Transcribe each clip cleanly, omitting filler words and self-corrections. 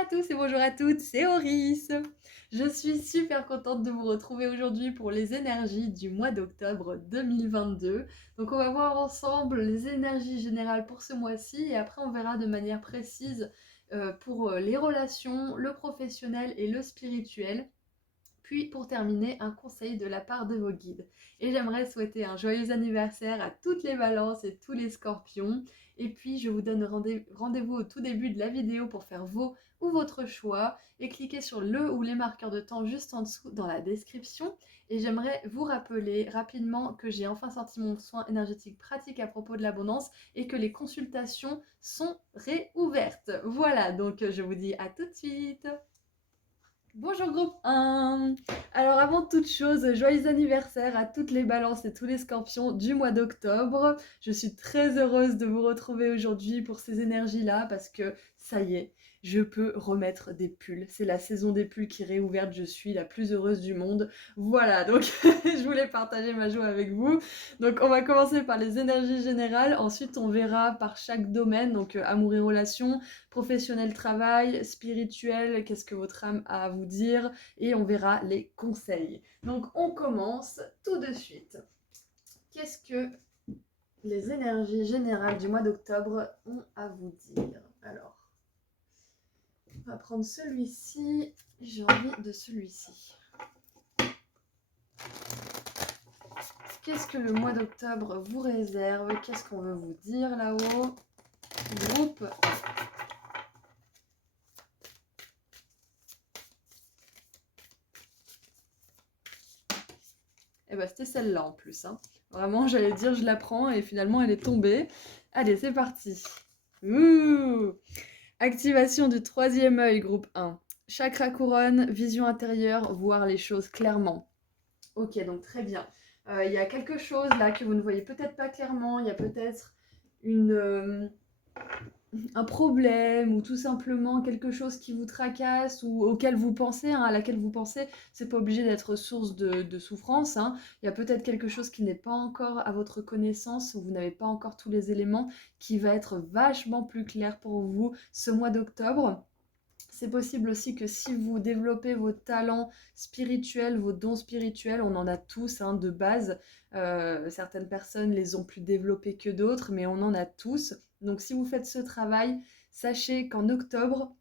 à tous et bonjour à toutes, c'est Auris. Je suis super contente de vous retrouver aujourd'hui pour les énergies du mois d'octobre 2022. Donc on va voir ensemble les énergies générales pour ce mois-ci et après on verra de manière précise pour les relations, le professionnel et le spirituel. Puis pour terminer, un conseil de la part de vos guides. Et j'aimerais souhaiter un joyeux anniversaire à toutes les balances et tous les scorpions. Et puis je vous donne rendez-vous au tout début de la vidéo pour faire vos ou votre choix. Et cliquez sur le ou les marqueurs de temps juste en dessous dans la description. Et j'aimerais vous rappeler rapidement que j'ai enfin sorti mon soin énergétique pratique à propos de l'abondance et que les consultations sont réouvertes. Voilà, donc je vous dis à tout de suite. Bonjour groupe 1. Alors avant toute chose, joyeux anniversaire à toutes les balances et tous les scorpions du mois d'octobre. Je suis très heureuse de vous retrouver aujourd'hui pour ces énergies-là parce que ça y est, je peux remettre des pulls. C'est la saison des pulls qui est réouverte, je suis la plus heureuse du monde. Voilà, donc je voulais partager ma joie avec vous. Donc on va commencer par les énergies générales, ensuite on verra par chaque domaine, donc amour et relations, professionnel, travail, spirituel, qu'est-ce que votre âme a à vous dire, et on verra les conseils. Donc on commence tout de suite. Qu'est-ce que les énergies générales du mois d'octobre ont à vous dire? Alors, on va prendre celui-ci, j'ai envie de celui-ci. Qu'est-ce que le mois d'octobre vous réserve? Qu'est-ce qu'on veut vous dire là-haut? Groupe. Et bah c'était celle-là en plus. Hein. Vraiment, j'allais dire je la prends et finalement elle est tombée. Allez, c'est parti. Ouh. Activation du troisième œil, groupe 1. Chakra couronne, vision intérieure, voir les choses clairement. Ok, donc très bien. Il y a quelque chose là que vous ne voyez peut-être pas clairement. Il y a peut-être un problème ou tout simplement quelque chose qui vous tracasse ou auquel vous pensez, à laquelle vous pensez, c'est pas obligé d'être source de souffrance. Il y a peut-être quelque chose qui n'est pas encore à votre connaissance, ou vous n'avez pas encore tous les éléments, qui va être vachement plus clair pour vous ce mois d'octobre. C'est possible aussi que si vous développez vos talents spirituels, vos dons spirituels, on en a tous de base. Certaines personnes les ont plus développés que d'autres, mais on en a tous. Donc si vous faites ce travail, sachez qu'en octobre,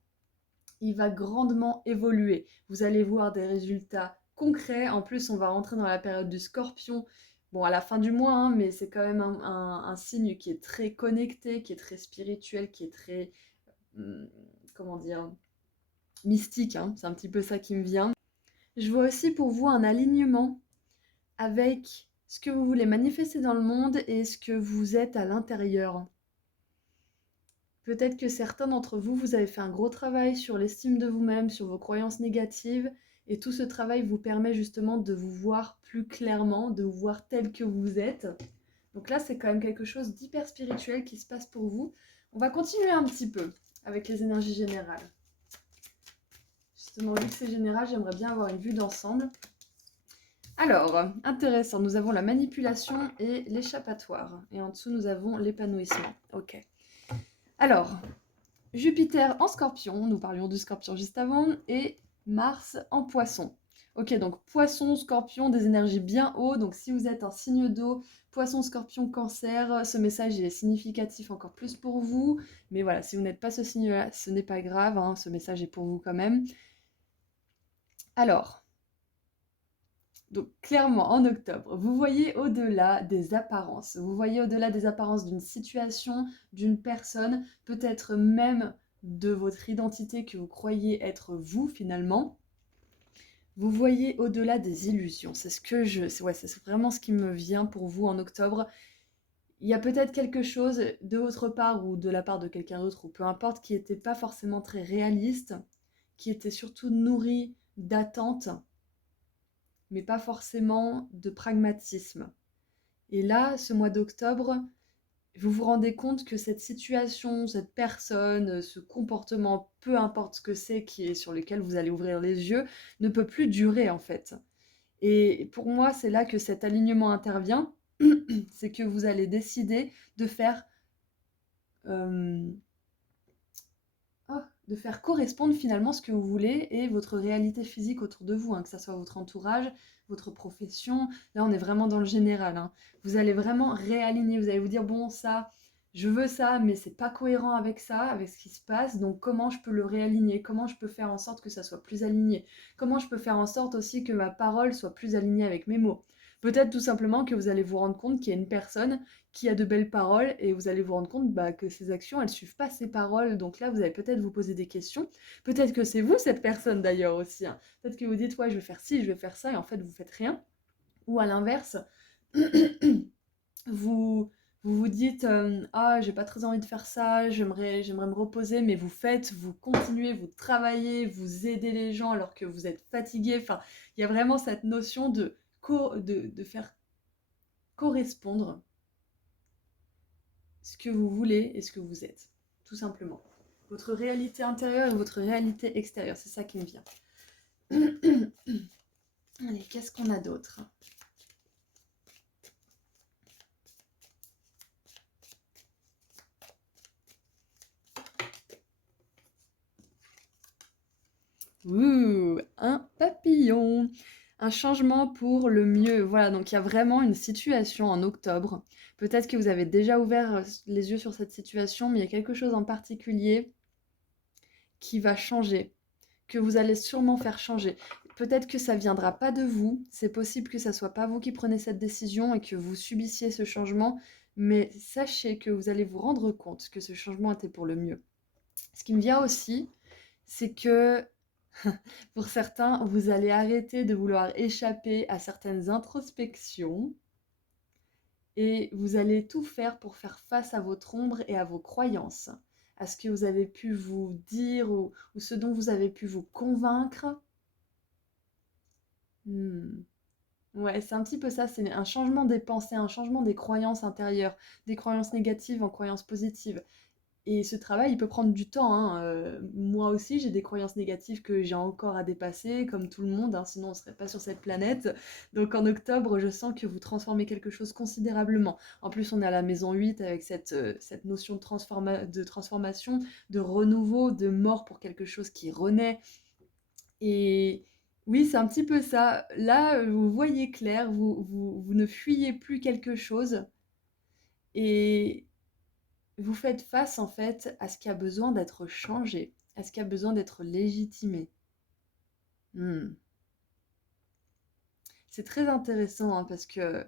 il va grandement évoluer. Vous allez voir des résultats concrets. En plus, on va rentrer dans la période du Scorpion. Bon, à la fin du mois, mais c'est quand même un signe qui est très connecté, qui est très spirituel, qui est très... comment dire, mystique, c'est un petit peu ça qui me vient. Je vois aussi pour vous un alignement avec ce que vous voulez manifester dans le monde et ce que vous êtes à l'intérieur. Peut-être que certains d'entre vous, vous avez fait un gros travail sur l'estime de vous-même, sur vos croyances négatives, et tout ce travail vous permet justement de vous voir plus clairement, de vous voir tel que vous êtes. Donc là, c'est quand même quelque chose d'hyper spirituel qui se passe pour vous. On va continuer un petit peu avec les énergies générales. Justement, vu que c'est général, j'aimerais bien avoir une vue d'ensemble. Alors, intéressant, nous avons la manipulation et l'échappatoire. Et en dessous, nous avons l'épanouissement. Ok. Alors, Jupiter en scorpion, nous parlions du scorpion juste avant, et Mars en poisson. Ok, donc poisson, scorpion, des énergies bien hautes. Donc si vous êtes un signe d'eau, poisson, scorpion, cancer, ce message est significatif encore plus pour vous. Mais voilà, si vous n'êtes pas ce signe-là, ce n'est pas grave, ce message est pour vous quand même. Alors, donc clairement en octobre, vous voyez au-delà des apparences. Vous voyez au-delà des apparences d'une situation, d'une personne, peut-être même de votre identité que vous croyez être vous finalement. Vous voyez au-delà des illusions. C'est vraiment ce qui me vient pour vous en octobre. Il y a peut-être quelque chose de votre part ou de la part de quelqu'un d'autre, ou peu importe, qui n'était pas forcément très réaliste, qui était surtout nourri d'attentes, mais pas forcément de pragmatisme. Et là, ce mois d'octobre, vous vous rendez compte que cette situation, cette personne, ce comportement, peu importe ce que c'est qui est sur lequel vous allez ouvrir les yeux, ne peut plus durer en fait. Et pour moi, c'est là que cet alignement intervient, c'est que vous allez décider de faire... Oh, de faire correspondre finalement ce que vous voulez et votre réalité physique autour de vous, hein, que ça soit votre entourage, votre profession. Là, on est vraiment dans le général, hein. Vous allez vraiment réaligner, vous allez vous dire, bon, ça, je veux ça, mais c'est pas cohérent avec ça, avec ce qui se passe, donc comment je peux le réaligner? Comment je peux faire en sorte que ça soit plus aligné? Comment je peux faire en sorte aussi que ma parole soit plus alignée avec mes mots? Peut-être tout simplement que vous allez vous rendre compte qu'il y a une personne qui a de belles paroles et vous allez vous rendre compte que ses actions, elles suivent pas ses paroles. Donc là, vous allez peut-être vous poser des questions. Peut-être que c'est vous cette personne d'ailleurs aussi, hein. Peut-être que vous dites, ouais, je vais faire ci, je vais faire ça, et en fait, vous faites rien. Ou à l'inverse, vous vous dites, ah, j'ai pas très envie de faire ça, j'aimerais me reposer, mais vous faites, vous continuez, vous travaillez, vous aidez les gens alors que vous êtes fatigué. Enfin, il y a vraiment cette notion de faire correspondre ce que vous voulez et ce que vous êtes, tout simplement. Votre réalité intérieure et votre réalité extérieure, c'est ça qui me vient. Allez, qu'est-ce qu'on a d'autre? Ouh, un papillon. Un changement pour le mieux. Voilà, donc il y a vraiment une situation en octobre. Peut-être que vous avez déjà ouvert les yeux sur cette situation, mais il y a quelque chose en particulier qui va changer, que vous allez sûrement faire changer. Peut-être que ça viendra pas de vous, c'est possible que ça soit pas vous qui prenez cette décision et que vous subissiez ce changement, mais sachez que vous allez vous rendre compte que ce changement était pour le mieux. Ce qui me vient aussi, c'est que pour certains, vous allez arrêter de vouloir échapper à certaines introspections et vous allez tout faire pour faire face à votre ombre et à vos croyances, à ce que vous avez pu vous dire ou ce dont vous avez pu vous convaincre. Ouais, c'est un petit peu ça, c'est un changement des pensées, un changement des croyances intérieures, des croyances négatives en croyances positives. Et ce travail, il peut prendre du temps, hein. Moi aussi, j'ai des croyances négatives que j'ai encore à dépasser, comme tout le monde, hein, sinon on ne serait pas sur cette planète. Donc en octobre, je sens que vous transformez quelque chose considérablement. En plus, on est à la maison 8 avec cette notion de transformation, de renouveau, de mort pour quelque chose qui renaît. Et oui, c'est un petit peu ça. Là, vous voyez clair, vous ne fuyez plus quelque chose et vous faites face en fait à ce qui a besoin d'être changé, à ce qui a besoin d'être légitimé. Hmm. C'est très intéressant hein, parce que...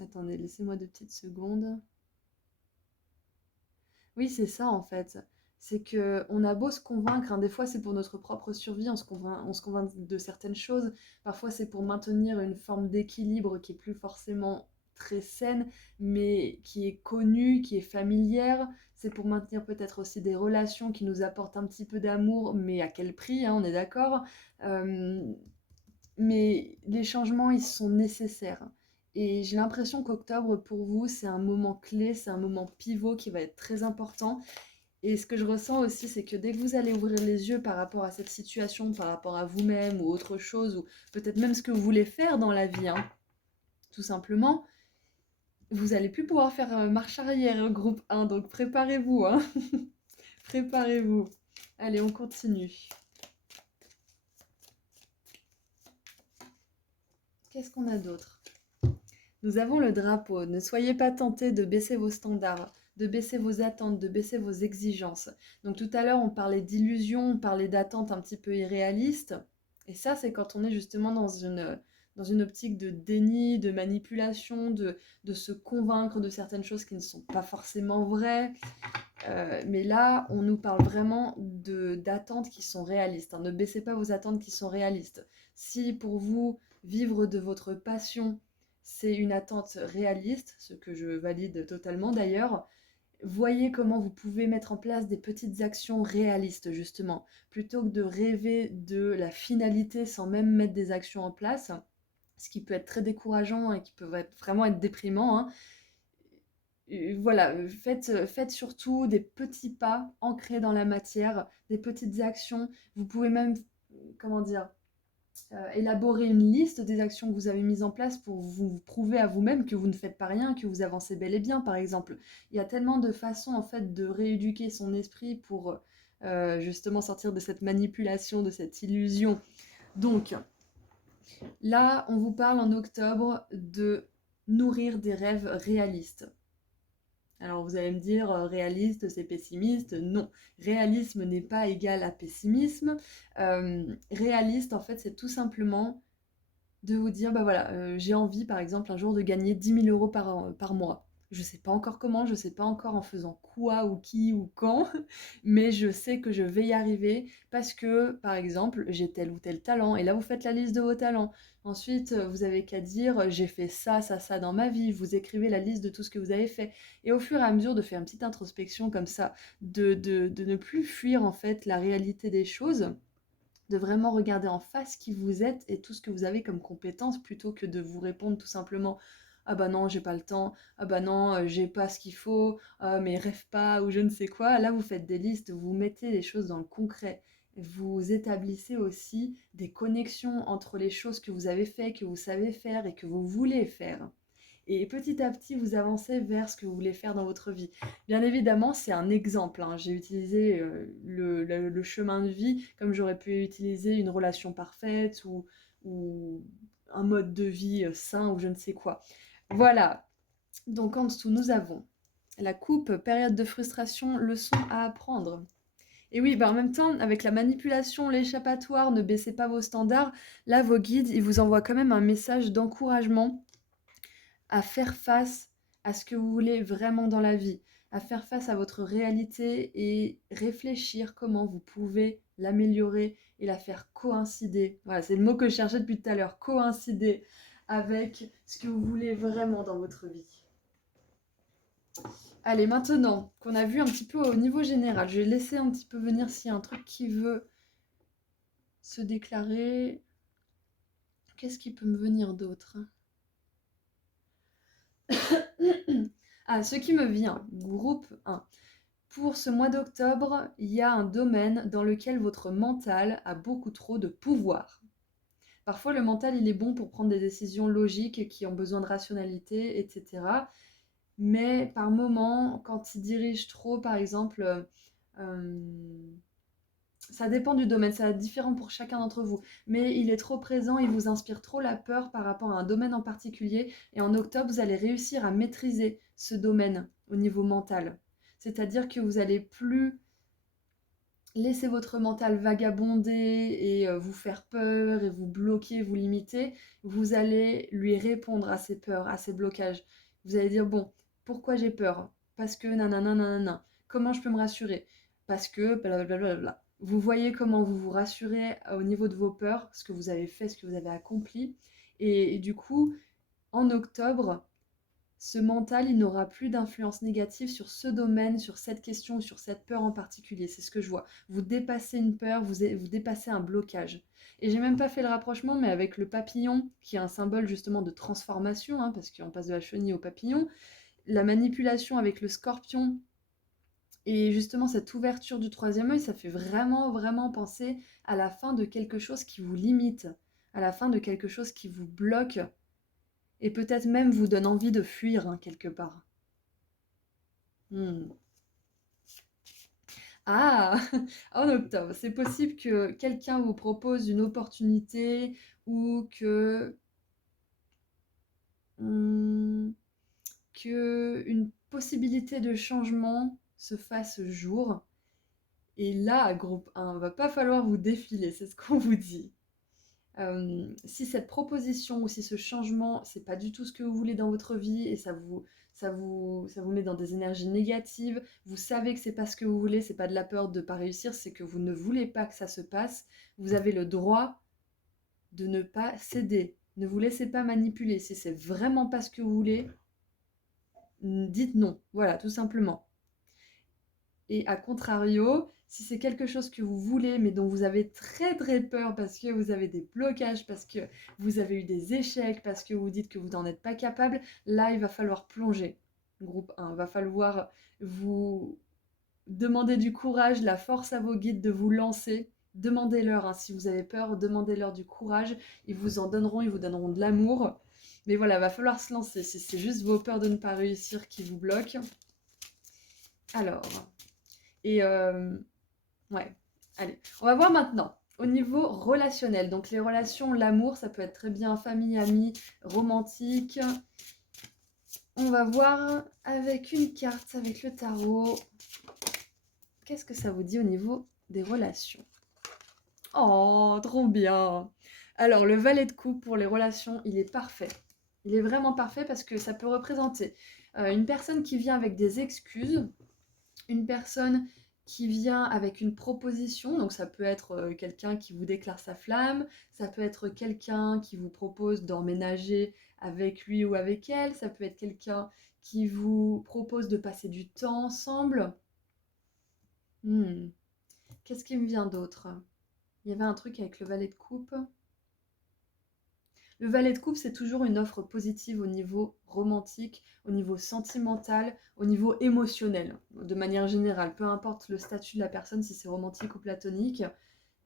Attendez, laissez-moi 2 petites secondes. Oui, c'est ça en fait. C'est que on a beau se convaincre, hein, des fois c'est pour notre propre survie, on se convainc de certaines choses. Parfois c'est pour maintenir une forme d'équilibre qui est plus forcément très saine, mais qui est connue, qui est familière. C'est pour maintenir peut-être aussi des relations qui nous apportent un petit peu d'amour, mais à quel prix, hein, on est d'accord. Euh, mais les changements, ils sont nécessaires. Et j'ai l'impression qu'octobre, pour vous, c'est un moment clé, c'est un moment pivot qui va être très important. Et ce que je ressens aussi, c'est que dès que vous allez ouvrir les yeux par rapport à cette situation, par rapport à vous-même ou autre chose, ou peut-être même ce que vous voulez faire dans la vie, hein, tout simplement, vous allez plus pouvoir faire marche arrière, hein, groupe 1. Donc préparez-vous, hein. Préparez-vous. Allez, on continue. Qu'est-ce qu'on a d'autre? Nous avons le drapeau. Ne soyez pas tentés de baisser vos standards, de baisser vos attentes, de baisser vos exigences. Donc tout à l'heure, on parlait d'illusions, on parlait d'attentes un petit peu irréalistes. Et ça, c'est quand on est justement dans une optique de déni, de manipulation, de se convaincre de certaines choses qui ne sont pas forcément vraies. Mais là, on nous parle vraiment d'attentes qui sont réalistes, hein. Ne baissez pas vos attentes qui sont réalistes. Si pour vous, vivre de votre passion, c'est une attente réaliste, ce que je valide totalement d'ailleurs, voyez comment vous pouvez mettre en place des petites actions réalistes, justement, plutôt que de rêver de la finalité sans même mettre des actions en place, ce qui peut être très décourageant et qui peut vraiment être déprimant, hein. Voilà, faites surtout des petits pas ancrés dans la matière, des petites actions. Vous pouvez même, comment dire, élaborer une liste des actions que vous avez mises en place pour vous prouver à vous-même que vous ne faites pas rien, que vous avancez bel et bien, par exemple. Il y a tellement de façons, en fait, de rééduquer son esprit pour justement sortir de cette manipulation, de cette illusion. Donc, là, on vous parle en octobre de nourrir des rêves réalistes. Alors vous allez me dire, réaliste, c'est pessimiste. Non, réalisme n'est pas égal à pessimisme. Réaliste, en fait, c'est tout simplement de vous dire, bah voilà, j'ai envie par exemple un jour de gagner 10 000 € par mois. Je sais pas encore comment, je sais pas encore en faisant quoi ou qui ou quand, mais je sais que je vais y arriver parce que, par exemple, j'ai tel ou tel talent. Et là, vous faites la liste de vos talents. Ensuite, vous avez qu'à dire, j'ai fait ça, ça, ça dans ma vie. Vous écrivez la liste de tout ce que vous avez fait. Et au fur et à mesure de faire une petite introspection comme ça, de ne plus fuir en fait la réalité des choses, de vraiment regarder en face qui vous êtes et tout ce que vous avez comme compétences plutôt que de vous répondre tout simplement ah bah non j'ai pas le temps, ah bah non j'ai pas ce qu'il faut, ah mais rêve pas ou je ne sais quoi. Là vous faites des listes, vous mettez les choses dans le concret, vous établissez aussi des connexions entre les choses que vous avez fait, que vous savez faire et que vous voulez faire. Et petit à petit, vous avancez vers ce que vous voulez faire dans votre vie. Bien évidemment, c'est un exemple, hein. J'ai utilisé le chemin de vie comme j'aurais pu utiliser une relation parfaite ou un mode de vie sain ou je ne sais quoi. Voilà. Donc en dessous, nous avons la coupe, période de frustration, leçon à apprendre. Et oui, bah en même temps, avec la manipulation, l'échappatoire, ne baissez pas vos standards, là, vos guides, ils vous envoient quand même un message d'encouragement à faire face à ce que vous voulez vraiment dans la vie, à faire face à votre réalité et réfléchir comment vous pouvez l'améliorer et la faire coïncider. Voilà, c'est le mot que je cherchais depuis tout à l'heure, coïncider avec ce que vous voulez vraiment dans votre vie. Allez, maintenant qu'on a vu un petit peu au niveau général, je vais laisser un petit peu venir s'il y a un truc qui veut se déclarer. Qu'est-ce qui peut me venir d'autre? Ah, ce qui me vient, groupe 1. Pour ce mois d'octobre, il y a un domaine dans lequel votre mental a beaucoup trop de pouvoir. Parfois, le mental, il est bon pour prendre des décisions logiques qui ont besoin de rationalité, etc. Mais par moment, quand il dirige trop, par exemple, ça dépend du domaine, ça va être différent pour chacun d'entre vous. Mais il est trop présent, il vous inspire trop la peur par rapport à un domaine en particulier. Et en octobre, vous allez réussir à maîtriser ce domaine au niveau mental. C'est-à-dire que vous allez plus laisser votre mental vagabonder et vous faire peur et vous bloquer, vous limiter. Vous allez lui répondre à ses peurs, à ses blocages. Vous allez dire, bon, pourquoi j'ai peur? Parce que nanana, nanana. Comment je peux me rassurer? Parce que blablabla. Vous voyez comment vous vous rassurez au niveau de vos peurs, ce que vous avez fait, ce que vous avez accompli. Et du coup, en octobre, ce mental, il n'aura plus d'influence négative sur ce domaine, sur cette question, sur cette peur en particulier. C'est ce que je vois. Vous dépassez une peur, vous dépassez un blocage. Et j'ai même pas fait le rapprochement, mais avec le papillon, qui est un symbole justement de transformation, hein, parce qu'on passe de la chenille au papillon, la manipulation avec le scorpion, et justement cette ouverture du troisième œil, ça fait vraiment, vraiment penser à la fin de quelque chose qui vous limite, à la fin de quelque chose qui vous bloque, et peut-être même vous donne envie de fuir, hein, quelque part. Ah, en octobre, c'est possible que quelqu'un vous propose une opportunité ou hmm, que une possibilité de changement se fasse jour. Et là, groupe 1, va pas falloir vous défiler, c'est ce qu'on vous dit. Si cette proposition ou si ce changement, c'est pas du tout ce que vous voulez dans votre vie et ça vous met dans des énergies négatives, vous savez que c'est pas ce que vous voulez, c'est pas de la peur de pas réussir, c'est que vous ne voulez pas que ça se passe, vous avez le droit de ne pas céder. Ne vous laissez pas manipuler. Si c'est vraiment pas ce que vous voulez, dites non. Voilà, tout simplement. Et à contrario, si c'est quelque chose que vous voulez, mais dont vous avez très très peur parce que vous avez des blocages, parce que vous avez eu des échecs, parce que vous dites que vous n'en êtes pas capable, là, il va falloir plonger. Groupe 1, il va falloir vous demander du courage, la force à vos guides de vous lancer, demandez-leur, hein, si vous avez peur, demandez-leur du courage, ils vous en donneront, ils vous donneront de l'amour. Mais voilà, va falloir se lancer, si c'est juste vos peurs de ne pas réussir qui vous bloquent. Alors, et ouais, allez, on va voir maintenant. Au niveau relationnel, donc les relations, l'amour, ça peut être très bien famille, amis, romantique. On va voir avec une carte, avec le tarot. Qu'est-ce que ça vous dit au niveau des relations? Oh, trop bien! Alors, le valet de coupe pour les relations, il est parfait. Il est vraiment parfait parce que ça peut représenter une personne qui vient avec des excuses, une personne qui vient avec une proposition, donc ça peut être quelqu'un qui vous déclare sa flamme, ça peut être quelqu'un qui vous propose d'emménager avec lui ou avec elle, ça peut être quelqu'un qui vous propose de passer du temps ensemble. Qu'est-ce qui me vient d'autre? Il y avait un truc avec le valet de coupe. Le valet de coupe, c'est toujours une offre positive au niveau romantique, au niveau sentimental, au niveau émotionnel, de manière générale, peu importe le statut de la personne, si c'est romantique ou platonique.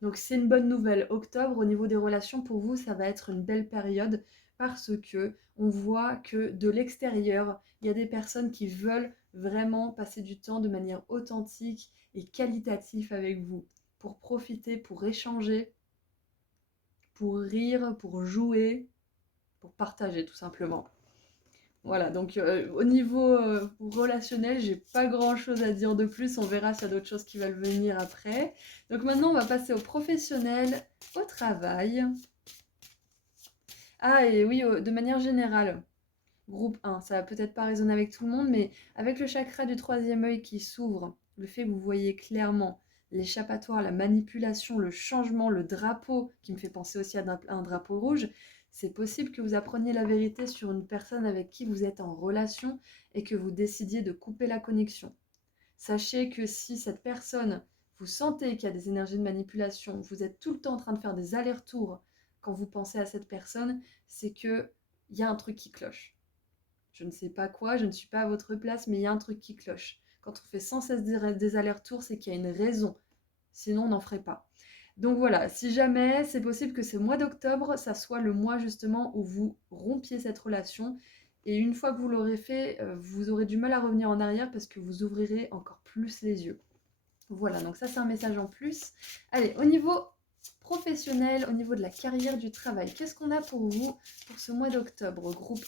Donc c'est une bonne nouvelle. Octobre, au niveau des relations, pour vous, ça va être une belle période parce que on voit que de l'extérieur, il y a des personnes qui veulent vraiment passer du temps de manière authentique et qualitative avec vous, pour profiter, pour échanger, pour rire, pour jouer, pour partager tout simplement. Voilà, donc au niveau relationnel, j'ai pas grand chose à dire de plus. On verra s'il y a d'autres choses qui veulent venir après. Donc maintenant, on va passer au professionnel, au travail. Ah, et oui, de manière générale, groupe 1, ça va peut-être pas résonner avec tout le monde, mais avec le chakra du troisième œil qui s'ouvre, le fait que vous voyez clairement l'échappatoire, la manipulation, le changement, le drapeau, qui me fait penser aussi à un drapeau rouge, c'est possible que vous appreniez la vérité sur une personne avec qui vous êtes en relation et que vous décidiez de couper la connexion. Sachez que si cette personne, vous sentez qu'il y a des énergies de manipulation, vous êtes tout le temps en train de faire des allers-retours quand vous pensez à cette personne, c'est qu'il y a un truc qui cloche. Je ne sais pas quoi, je ne suis pas à votre place, mais il y a un truc qui cloche. Quand on fait sans cesse des allers-retours, c'est qu'il y a une raison. Sinon, on n'en ferait pas. Donc voilà, si jamais c'est possible que ce mois d'octobre, ça soit le mois justement où vous rompiez cette relation. Et une fois que vous l'aurez fait, vous aurez du mal à revenir en arrière parce que vous ouvrirez encore plus les yeux. Voilà, donc ça c'est un message en plus. Allez, au niveau professionnel, au niveau de la carrière, du travail, qu'est-ce qu'on a pour vous pour ce mois d'octobre, groupe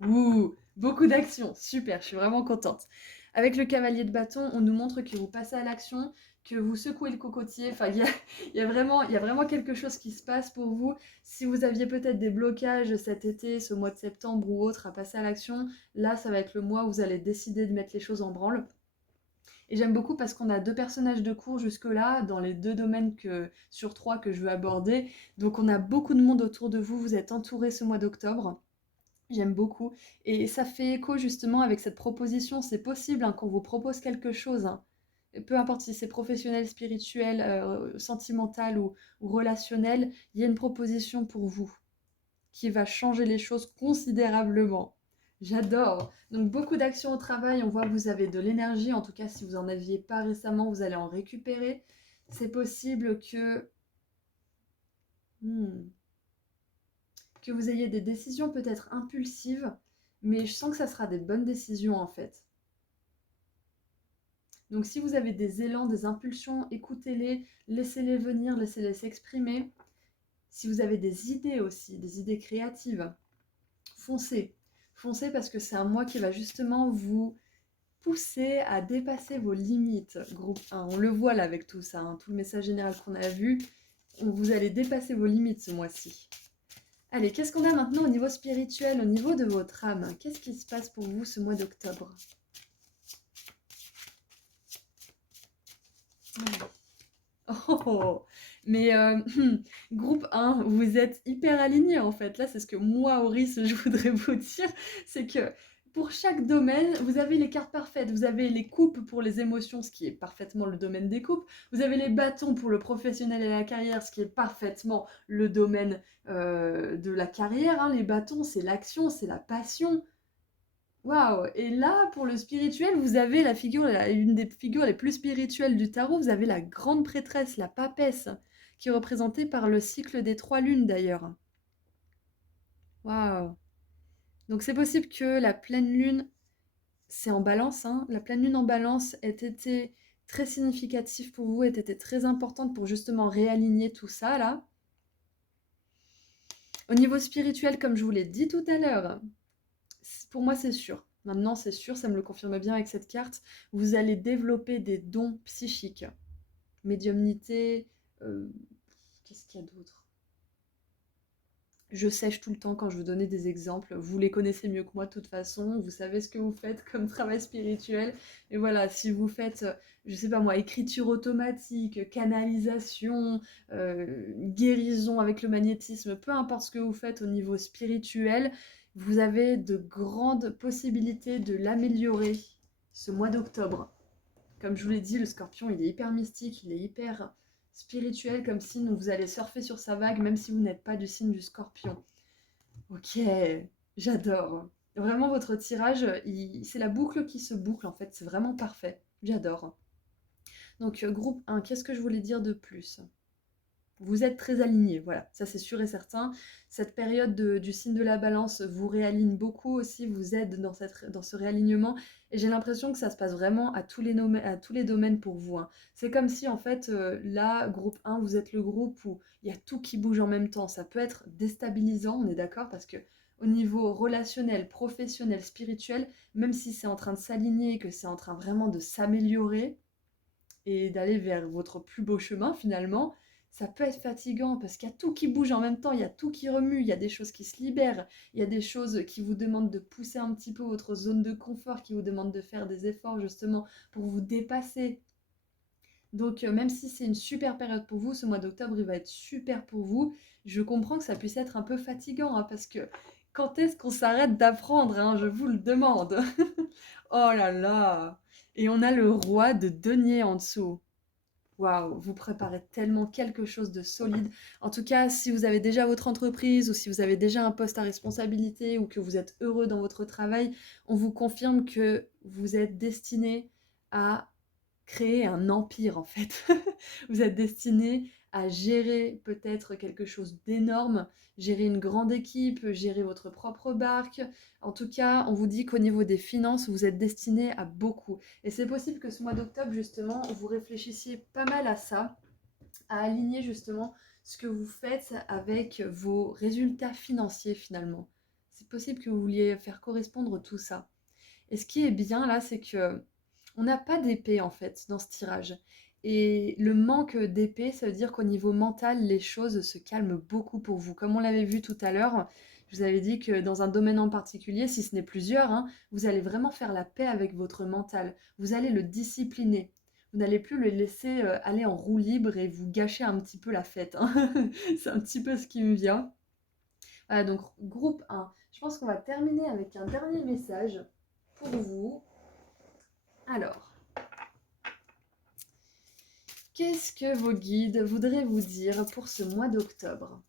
1? Ouh, beaucoup d'actions, super, je suis vraiment contente. Avec le cavalier de bâton, on nous montre que vous passez à l'action, que vous secouez le cocotier, enfin il y a vraiment quelque chose qui se passe pour vous. Si vous aviez peut-être des blocages cet été, ce mois de septembre ou autre à passer à l'action, là ça va être le mois où vous allez décider de mettre les choses en branle. Et j'aime beaucoup parce qu'on a 2 personnages de cours jusque-là, dans les 2 domaines sur 3 que je veux aborder. Donc on a beaucoup de monde autour de vous, vous êtes entourés ce mois d'octobre. J'aime beaucoup. Et ça fait écho justement avec cette proposition. C'est possible hein, qu'on vous propose quelque chose. Hein. Et peu importe si c'est professionnel, spirituel, sentimental ou relationnel, il y a une proposition pour vous qui va changer les choses considérablement. J'adore. Donc beaucoup d'actions au travail. On voit que vous avez de l'énergie. En tout cas, si vous n'en aviez pas récemment, vous allez en récupérer. C'est possible que vous ayez des décisions peut-être impulsives, mais je sens que ça sera des bonnes décisions en fait. Donc si vous avez des élans, des impulsions, écoutez-les, laissez-les venir, laissez-les s'exprimer. Si vous avez des idées aussi, des idées créatives, foncez. Foncez parce que c'est un mois qui va justement vous pousser à dépasser vos limites, groupe 1. On le voit là avec tout ça, hein, tout le message général qu'on a vu. Vous allez dépasser vos limites ce mois-ci. Allez, qu'est-ce qu'on a maintenant au niveau spirituel, au niveau de votre âme? Qu'est-ce qui se passe pour vous ce mois d'octobre? Oh, mais groupe 1, vous êtes hyper alignés en fait. Là, c'est ce que moi, Auris, je voudrais vous dire, c'est que pour chaque domaine, vous avez les cartes parfaites. Vous avez les coupes pour les émotions, ce qui est parfaitement le domaine des coupes. Vous avez les bâtons pour le professionnel et la carrière, ce qui est parfaitement le domaine de la carrière. Hein. Les bâtons, c'est l'action, c'est la passion. Waouh! Et là, pour le spirituel, vous avez la figure, une des figures les plus spirituelles du tarot, vous avez la grande prêtresse, la papesse, qui est représentée par le cycle des 3 lunes d'ailleurs. Waouh! Donc c'est possible que la pleine lune, c'est en balance, hein, la pleine lune en balance ait été très significative pour vous, ait été très importante pour justement réaligner tout ça là. Au niveau spirituel, comme je vous l'ai dit tout à l'heure, pour moi, c'est sûr. Maintenant, c'est sûr, ça me le confirme bien avec cette carte. Vous allez développer des dons psychiques. Médiumnité, qu'est-ce qu'il y a d'autre? Je sèche tout le temps quand je vous donnais des exemples. Vous les connaissez mieux que moi de toute façon. Vous savez ce que vous faites comme travail spirituel. Et voilà, si vous faites, je sais pas moi, écriture automatique, canalisation, guérison avec le magnétisme, peu importe ce que vous faites au niveau spirituel, vous avez de grandes possibilités de l'améliorer ce mois d'octobre. Comme je vous l'ai dit, le scorpion, il est hyper mystique, il est hyper spirituel comme signe, donc vous allez surfer sur sa vague même si vous n'êtes pas du signe du scorpion. Ok, j'adore. Vraiment, votre tirage, c'est la boucle qui se boucle en fait, c'est vraiment parfait. J'adore. Donc, groupe 1, qu'est-ce que je voulais dire de plus? Vous êtes très aligné, voilà, ça c'est sûr et certain. Cette période du signe de la balance vous réaligne beaucoup aussi, vous aide dans ce réalignement. Et j'ai l'impression que ça se passe vraiment à tous les domaines pour vous, hein. C'est comme si en fait, là, groupe 1, vous êtes le groupe où il y a tout qui bouge en même temps. Ça peut être déstabilisant, on est d'accord, parce que au niveau relationnel, professionnel, spirituel, même si c'est en train de s'aligner, que c'est en train vraiment de s'améliorer, et d'aller vers votre plus beau chemin finalement, ça peut être fatigant parce qu'il y a tout qui bouge en même temps, il y a tout qui remue, il y a des choses qui se libèrent, il y a des choses qui vous demandent de pousser un petit peu votre zone de confort, qui vous demandent de faire des efforts justement pour vous dépasser. Donc même si c'est une super période pour vous, ce mois d'octobre il va être super pour vous, je comprends que ça puisse être un peu fatigant hein, parce que quand est-ce qu'on s'arrête d'apprendre hein, je vous le demande. Oh là là! Et on a le roi de denier en dessous. Waouh, vous préparez tellement quelque chose de solide. En tout cas, si vous avez déjà votre entreprise ou si vous avez déjà un poste à responsabilité ou que vous êtes heureux dans votre travail, on vous confirme que vous êtes destiné à créer un empire en fait. Vous êtes destiné à gérer peut-être quelque chose d'énorme, gérer une grande équipe, gérer votre propre barque. En tout cas, on vous dit qu'au niveau des finances, vous êtes destiné à beaucoup. Et c'est possible que ce mois d'octobre, justement, vous réfléchissiez pas mal à ça, à aligner justement ce que vous faites avec vos résultats financiers finalement. C'est possible que vous vouliez faire correspondre tout ça. Et ce qui est bien là, c'est que on n'a pas d'épée en fait dans ce tirage. Et le manque d'épée, ça veut dire qu'au niveau mental, les choses se calment beaucoup pour vous. Comme on l'avait vu tout à l'heure, je vous avais dit que dans un domaine en particulier, si ce n'est plusieurs, hein, vous allez vraiment faire la paix avec votre mental. Vous allez le discipliner. Vous n'allez plus le laisser aller en roue libre et vous gâcher un petit peu la fête, hein. C'est un petit peu ce qui me vient. Voilà, donc groupe 1. Je pense qu'on va terminer avec un dernier message pour vous. Alors, qu'est-ce que vos guides voudraient vous dire pour ce mois d'octobre?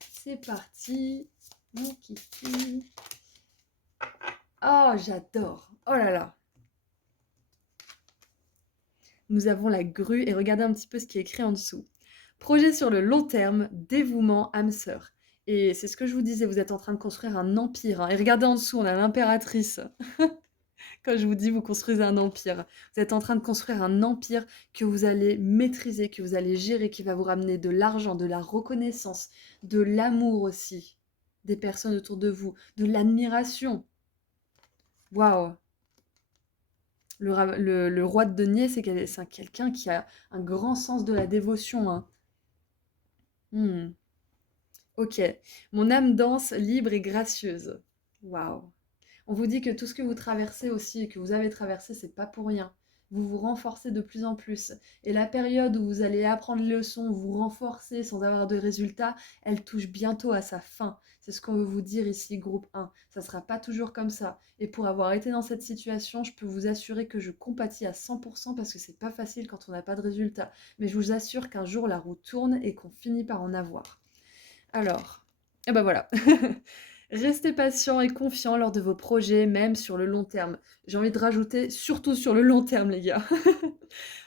C'est parti, mon kiki. Oh, j'adore. Oh là là. Nous avons la grue et regardez un petit peu ce qui est écrit en dessous. Projet sur le long terme, dévouement, âme sœur. Et c'est ce que je vous disais, vous êtes en train de construire un empire, hein. Et regardez en dessous, on a l'impératrice. Quand je vous dis vous construisez un empire, vous êtes en train de construire un empire que vous allez maîtriser, que vous allez gérer, qui va vous ramener de l'argent, de la reconnaissance, de l'amour aussi, des personnes autour de vous, de l'admiration. Waouh! Le roi de denier, c'est quelqu'un qui a un grand sens de la dévotion, hein. Hmm. Ok. Mon âme danse libre et gracieuse. Waouh! On vous dit que tout ce que vous traversez aussi et que vous avez traversé, c'est pas pour rien. Vous vous renforcez de plus en plus. Et la période où vous allez apprendre les leçons, vous renforcer sans avoir de résultats, elle touche bientôt à sa fin. C'est ce qu'on veut vous dire ici, groupe 1. Ça sera pas toujours comme ça. Et pour avoir été dans cette situation, je peux vous assurer que je compatis à 100% parce que c'est pas facile quand on n'a pas de résultats. Mais je vous assure qu'un jour la roue tourne et qu'on finit par en avoir. Alors, et ben voilà. Restez patient et confiant lors de vos projets, même sur le long terme. J'ai envie de rajouter, surtout sur le long terme, les gars.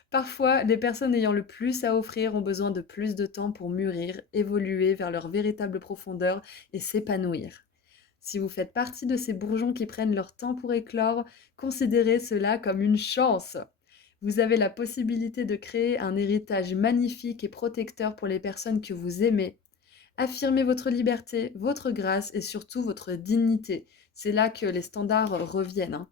Parfois, les personnes ayant le plus à offrir ont besoin de plus de temps pour mûrir, évoluer vers leur véritable profondeur et s'épanouir. Si vous faites partie de ces bourgeons qui prennent leur temps pour éclore, considérez cela comme une chance. Vous avez la possibilité de créer un héritage magnifique et protecteur pour les personnes que vous aimez. Affirmez votre liberté, votre grâce et surtout votre dignité. C'est là que les standards reviennent, hein.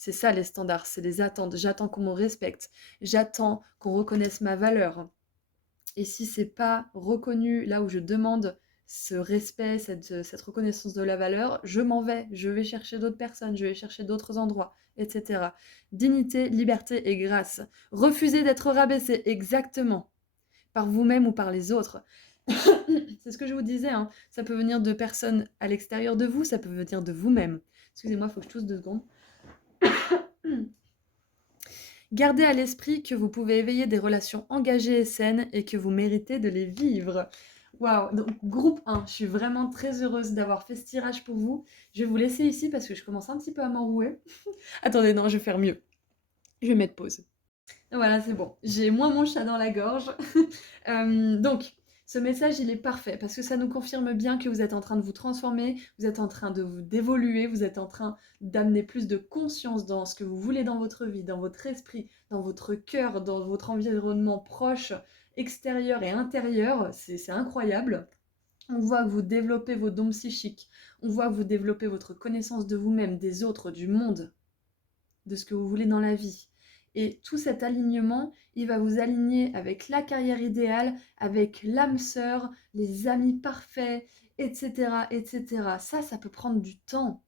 C'est ça les standards, c'est les attentes. J'attends qu'on me respecte, j'attends qu'on reconnaisse ma valeur. Et si c'est pas reconnu là où je demande ce respect, cette reconnaissance de la valeur, je m'en vais, je vais chercher d'autres personnes, je vais chercher d'autres endroits, etc. Dignité, liberté et grâce. Refusez d'être rabaissé, exactement, par vous-même ou par les autres. C'est ce que je vous disais, hein. Ça peut venir de personnes à l'extérieur de vous, ça peut venir de vous-même. Excusez-moi, il faut que je tousse 2 secondes. Gardez à l'esprit que vous pouvez éveiller des relations engagées et saines et que vous méritez de les vivre. Waouh, donc groupe 1, je suis vraiment très heureuse d'avoir fait ce tirage pour vous. Je vais vous laisser ici parce que je commence un petit peu à m'enrouer. Attendez, non, je vais faire mieux. Je vais mettre pause. Voilà, c'est bon. J'ai moins mon chat dans la gorge. Donc, ce message, il est parfait parce que ça nous confirme bien que vous êtes en train de vous transformer, vous êtes en train d'évoluer, vous êtes en train d'amener plus de conscience dans ce que vous voulez dans votre vie, dans votre esprit, dans votre cœur, dans votre environnement proche, extérieur et intérieur. C'est incroyable. On voit que vous développez vos dons psychiques, on voit que vous développez votre connaissance de vous-même, des autres, du monde, de ce que vous voulez dans la vie. Et tout cet alignement, il va vous aligner avec la carrière idéale, avec l'âme sœur, les amis parfaits, etc., etc. Ça peut prendre du temps.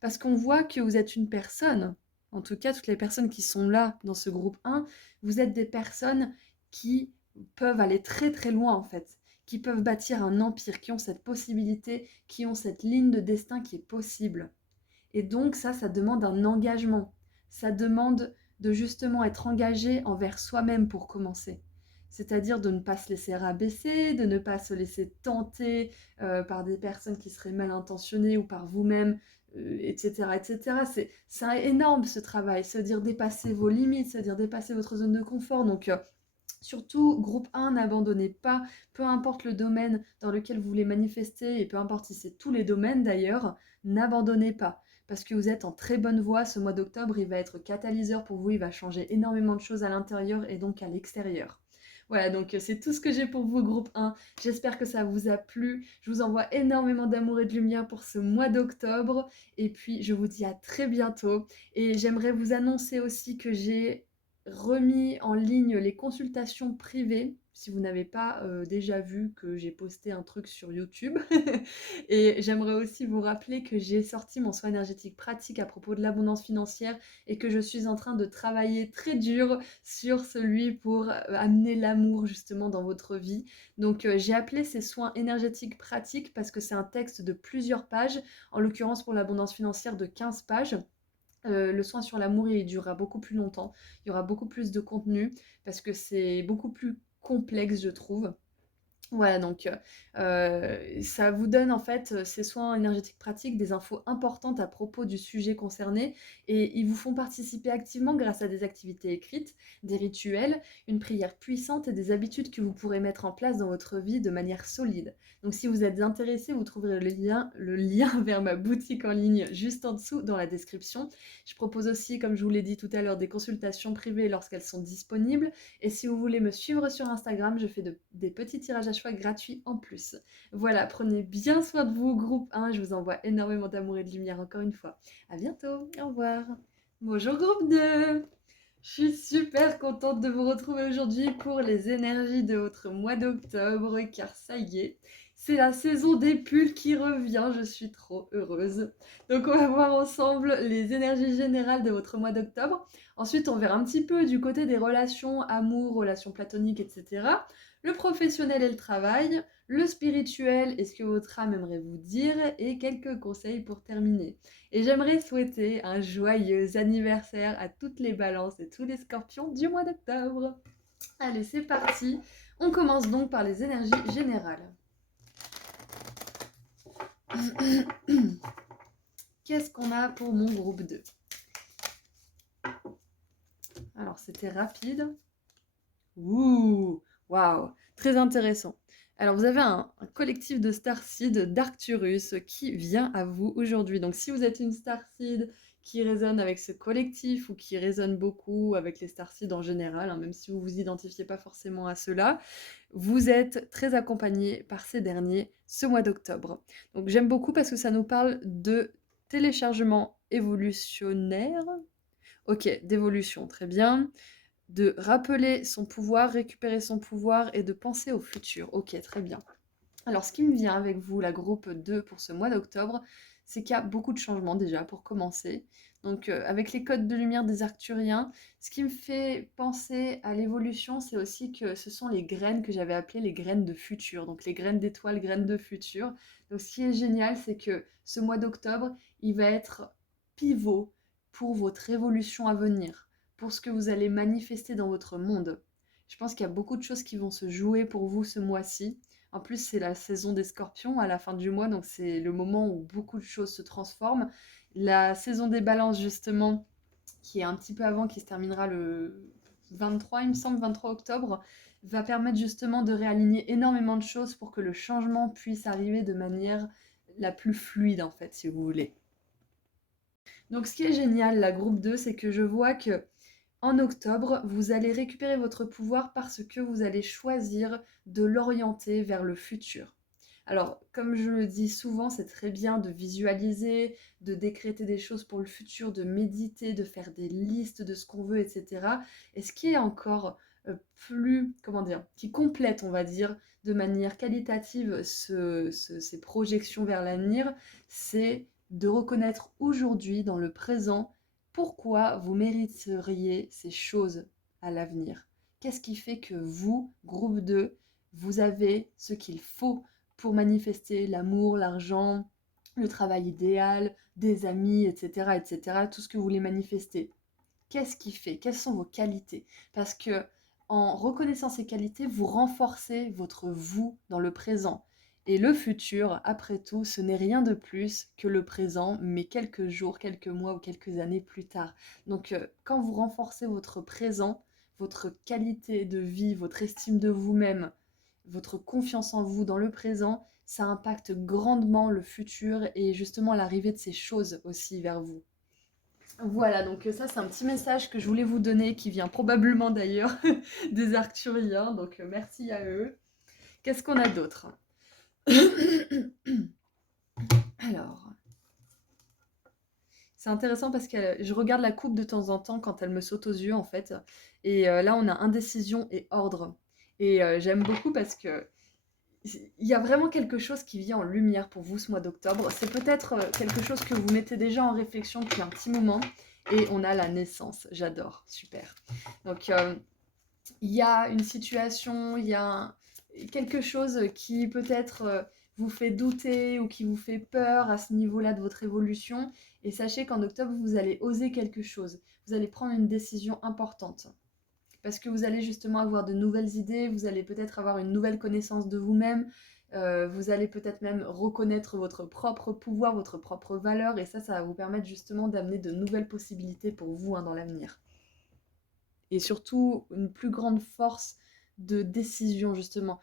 Parce qu'on voit que vous êtes une personne, en tout cas toutes les personnes qui sont là dans ce groupe 1, vous êtes des personnes qui peuvent aller très très loin en fait, qui peuvent bâtir un empire, qui ont cette possibilité, qui ont cette ligne de destin qui est possible. Et donc ça demande un engagement. Ça demande de justement être engagé envers soi-même pour commencer. C'est-à-dire de ne pas se laisser rabaisser, de ne pas se laisser tenter par des personnes qui seraient mal intentionnées ou par vous-même, etc. etc. C'est énorme ce travail, se dire dépasser vos limites, se dire dépasser votre zone de confort. Donc surtout, groupe 1, n'abandonnez pas, peu importe le domaine dans lequel vous voulez manifester, et peu importe si c'est tous les domaines d'ailleurs, n'abandonnez pas. Parce que vous êtes en très bonne voie, ce mois d'octobre, il va être catalyseur pour vous, il va changer énormément de choses à l'intérieur et donc à l'extérieur. Voilà, donc c'est tout ce que j'ai pour vous, groupe 1. J'espère que ça vous a plu. Je vous envoie énormément d'amour et de lumière pour ce mois d'octobre. Et puis, je vous dis à très bientôt. Et j'aimerais vous annoncer aussi que j'ai remis en ligne les consultations privées. Si vous n'avez pas déjà vu que j'ai posté un truc sur YouTube. Et j'aimerais aussi vous rappeler que j'ai sorti mon soin énergétique pratique à propos de l'abondance financière et que je suis en train de travailler très dur sur celui pour amener l'amour justement dans votre vie. Donc j'ai appelé ces soins énergétiques pratiques parce que c'est un texte de plusieurs pages, en l'occurrence pour l'abondance financière de 15 pages. Le soin sur l'amour, il durera beaucoup plus longtemps. Il y aura beaucoup plus de contenu parce que c'est beaucoup plus complexe, je trouve. Voilà, donc ça vous donne en fait, ces soins énergétiques pratiques, des infos importantes à propos du sujet concerné et ils vous font participer activement grâce à des activités écrites, des rituels, une prière puissante et des habitudes que vous pourrez mettre en place dans votre vie de manière solide. Donc si vous êtes intéressé, vous trouverez le lien vers ma boutique en ligne juste en dessous dans la description. Je propose aussi, comme je vous l'ai dit tout à l'heure, des consultations privées lorsqu'elles sont disponibles. Et si vous voulez me suivre sur Instagram, je fais des petits tirages à choix gratuits en plus. Voilà, prenez bien soin de vous, groupe 1. Je vous envoie énormément d'amour et de lumière encore une fois. À bientôt, au revoir. Bonjour groupe 2. Je suis super contente de vous retrouver aujourd'hui pour les énergies de votre mois d'octobre, car ça y est, c'est la saison des pulls qui revient, je suis trop heureuse. Donc on va voir ensemble les énergies générales de votre mois d'octobre. Ensuite, on verra un petit peu du côté des relations, amour, relations platoniques, etc. Le professionnel et le travail, le spirituel et ce que votre âme aimerait vous dire, et quelques conseils pour terminer. Et j'aimerais souhaiter un joyeux anniversaire à toutes les balances et tous les scorpions du mois d'octobre. Allez, c'est parti. On commence donc par les énergies générales. Qu'est-ce qu'on a pour mon groupe 2? Alors, c'était rapide. Ouh, waouh, très intéressant. Alors, vous avez un collectif de Starseed d'Arcturus qui vient à vous aujourd'hui. Donc, si vous êtes une Starseed qui résonne avec ce collectif ou qui résonne beaucoup avec les Starseed en général, hein, même si vous vous identifiez pas forcément à cela, vous êtes très accompagné par ces derniers ce mois d'octobre. Donc, j'aime beaucoup parce que ça nous parle de téléchargement évolutionnaire. Ok, d'évolution, très bien. De rappeler son pouvoir, récupérer son pouvoir et de penser au futur. Ok, très bien. Alors, ce qui me vient avec vous, la groupe 2 pour ce mois d'octobre, c'est qu'il y a beaucoup de changements déjà pour commencer. Donc, avec les codes de lumière des Arcturiens, ce qui me fait penser à l'évolution, c'est aussi que ce sont les graines que j'avais appelées les graines de futur. Donc, les graines d'étoiles, graines de futur. Donc, ce qui est génial, c'est que ce mois d'octobre, il va être pivot pour votre évolution à venir, pour ce que vous allez manifester dans votre monde. Je pense qu'il y a beaucoup de choses qui vont se jouer pour vous ce mois-ci. En plus, c'est la saison des scorpions à la fin du mois, donc c'est le moment où beaucoup de choses se transforment. La saison des balances, justement, qui est un petit peu avant, qui se terminera le 23, il me semble, 23 octobre, va permettre justement de réaligner énormément de choses pour que le changement puisse arriver de manière la plus fluide, en fait, si vous voulez. Donc, ce qui est génial, la groupe 2, c'est que je vois que en octobre, vous allez récupérer votre pouvoir parce que vous allez choisir de l'orienter vers le futur. Alors, comme je le dis souvent, c'est très bien de visualiser, de décréter des choses pour le futur, de méditer, de faire des listes de ce qu'on veut, etc. Et ce qui est encore plus, comment dire, qui complète, on va dire, de manière qualitative ces projections vers l'avenir, c'est de reconnaître aujourd'hui, dans le présent, pourquoi vous mériteriez ces choses à l'avenir. Qu'est-ce qui fait que vous, groupe 2, vous avez ce qu'il faut pour manifester l'amour, l'argent, le travail idéal, des amis, etc., etc., tout ce que vous voulez manifester. Qu'est-ce qui fait? Quelles sont vos qualités? Parce que en reconnaissant ces qualités, vous renforcez votre vous dans le présent. Et le futur, après tout, ce n'est rien de plus que le présent, mais quelques jours, quelques mois ou quelques années plus tard. Donc, quand vous renforcez votre présent, votre qualité de vie, votre estime de vous-même, votre confiance en vous dans le présent, ça impacte grandement le futur et justement l'arrivée de ces choses aussi vers vous. Voilà, donc ça c'est un petit message que je voulais vous donner qui vient probablement d'ailleurs des Arcturiens, donc merci à eux. Qu'est-ce qu'on a d'autre? Alors, c'est intéressant parce que je regarde la coupe de temps en temps quand elle me saute aux yeux en fait. Et là on a indécision et ordre. Et j'aime beaucoup parce que il y a vraiment quelque chose qui vient en lumière pour vous ce mois d'octobre. C'est peut-être quelque chose que vous mettez déjà en réflexion depuis un petit moment. Et on a la naissance. J'adore. Super. Donc, il y a une situation, il y a quelque chose qui peut-être vous fait douter ou qui vous fait peur à ce niveau-là de votre évolution. Et sachez qu'en octobre, vous allez oser quelque chose. Vous allez prendre une décision importante parce que vous allez justement avoir de nouvelles idées, vous allez peut-être avoir une nouvelle connaissance de vous-même, vous allez peut-être même reconnaître votre propre pouvoir, votre propre valeur, et ça va vous permettre justement d'amener de nouvelles possibilités pour vous dans l'avenir. Et surtout, une plus grande force de décision, justement,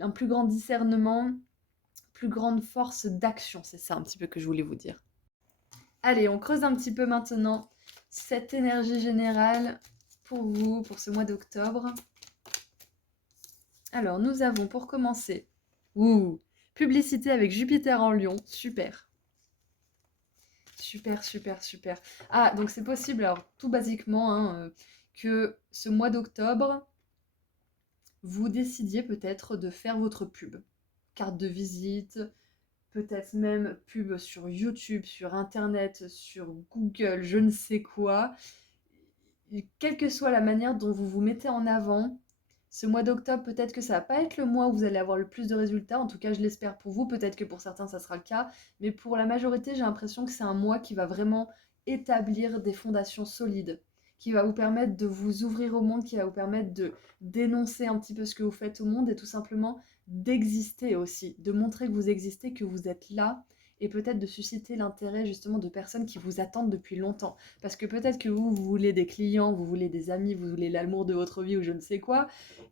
un plus grand discernement, plus grande force d'action, c'est ça un petit peu que je voulais vous dire. Allez, on creuse un petit peu maintenant cette énergie générale pour vous, pour ce mois d'octobre. Alors, nous avons pour commencer, publicité avec Jupiter en Lion, super. Super, super, super. Ah, donc c'est possible, alors tout basiquement, que ce mois d'octobre, vous décidiez peut-être de faire votre pub. Carte de visite, peut-être même pub sur YouTube, sur Internet, sur Google, je ne sais quoi. Quelle que soit la manière dont vous vous mettez en avant, ce mois d'octobre, peut-être que ça va pas être le mois où vous allez avoir le plus de résultats. En tout cas, je l'espère pour vous. Peut-être que pour certains, ça sera le cas. Mais pour la majorité, j'ai l'impression que c'est un mois qui va vraiment établir des fondations solides, qui va vous permettre de vous ouvrir au monde, qui va vous permettre de dénoncer un petit peu ce que vous faites au monde et tout simplement d'exister aussi, de montrer que vous existez, que vous êtes là et peut-être de susciter l'intérêt justement de personnes qui vous attendent depuis longtemps. Parce que peut-être que vous voulez des clients, vous voulez des amis, vous voulez l'amour de votre vie ou je ne sais quoi,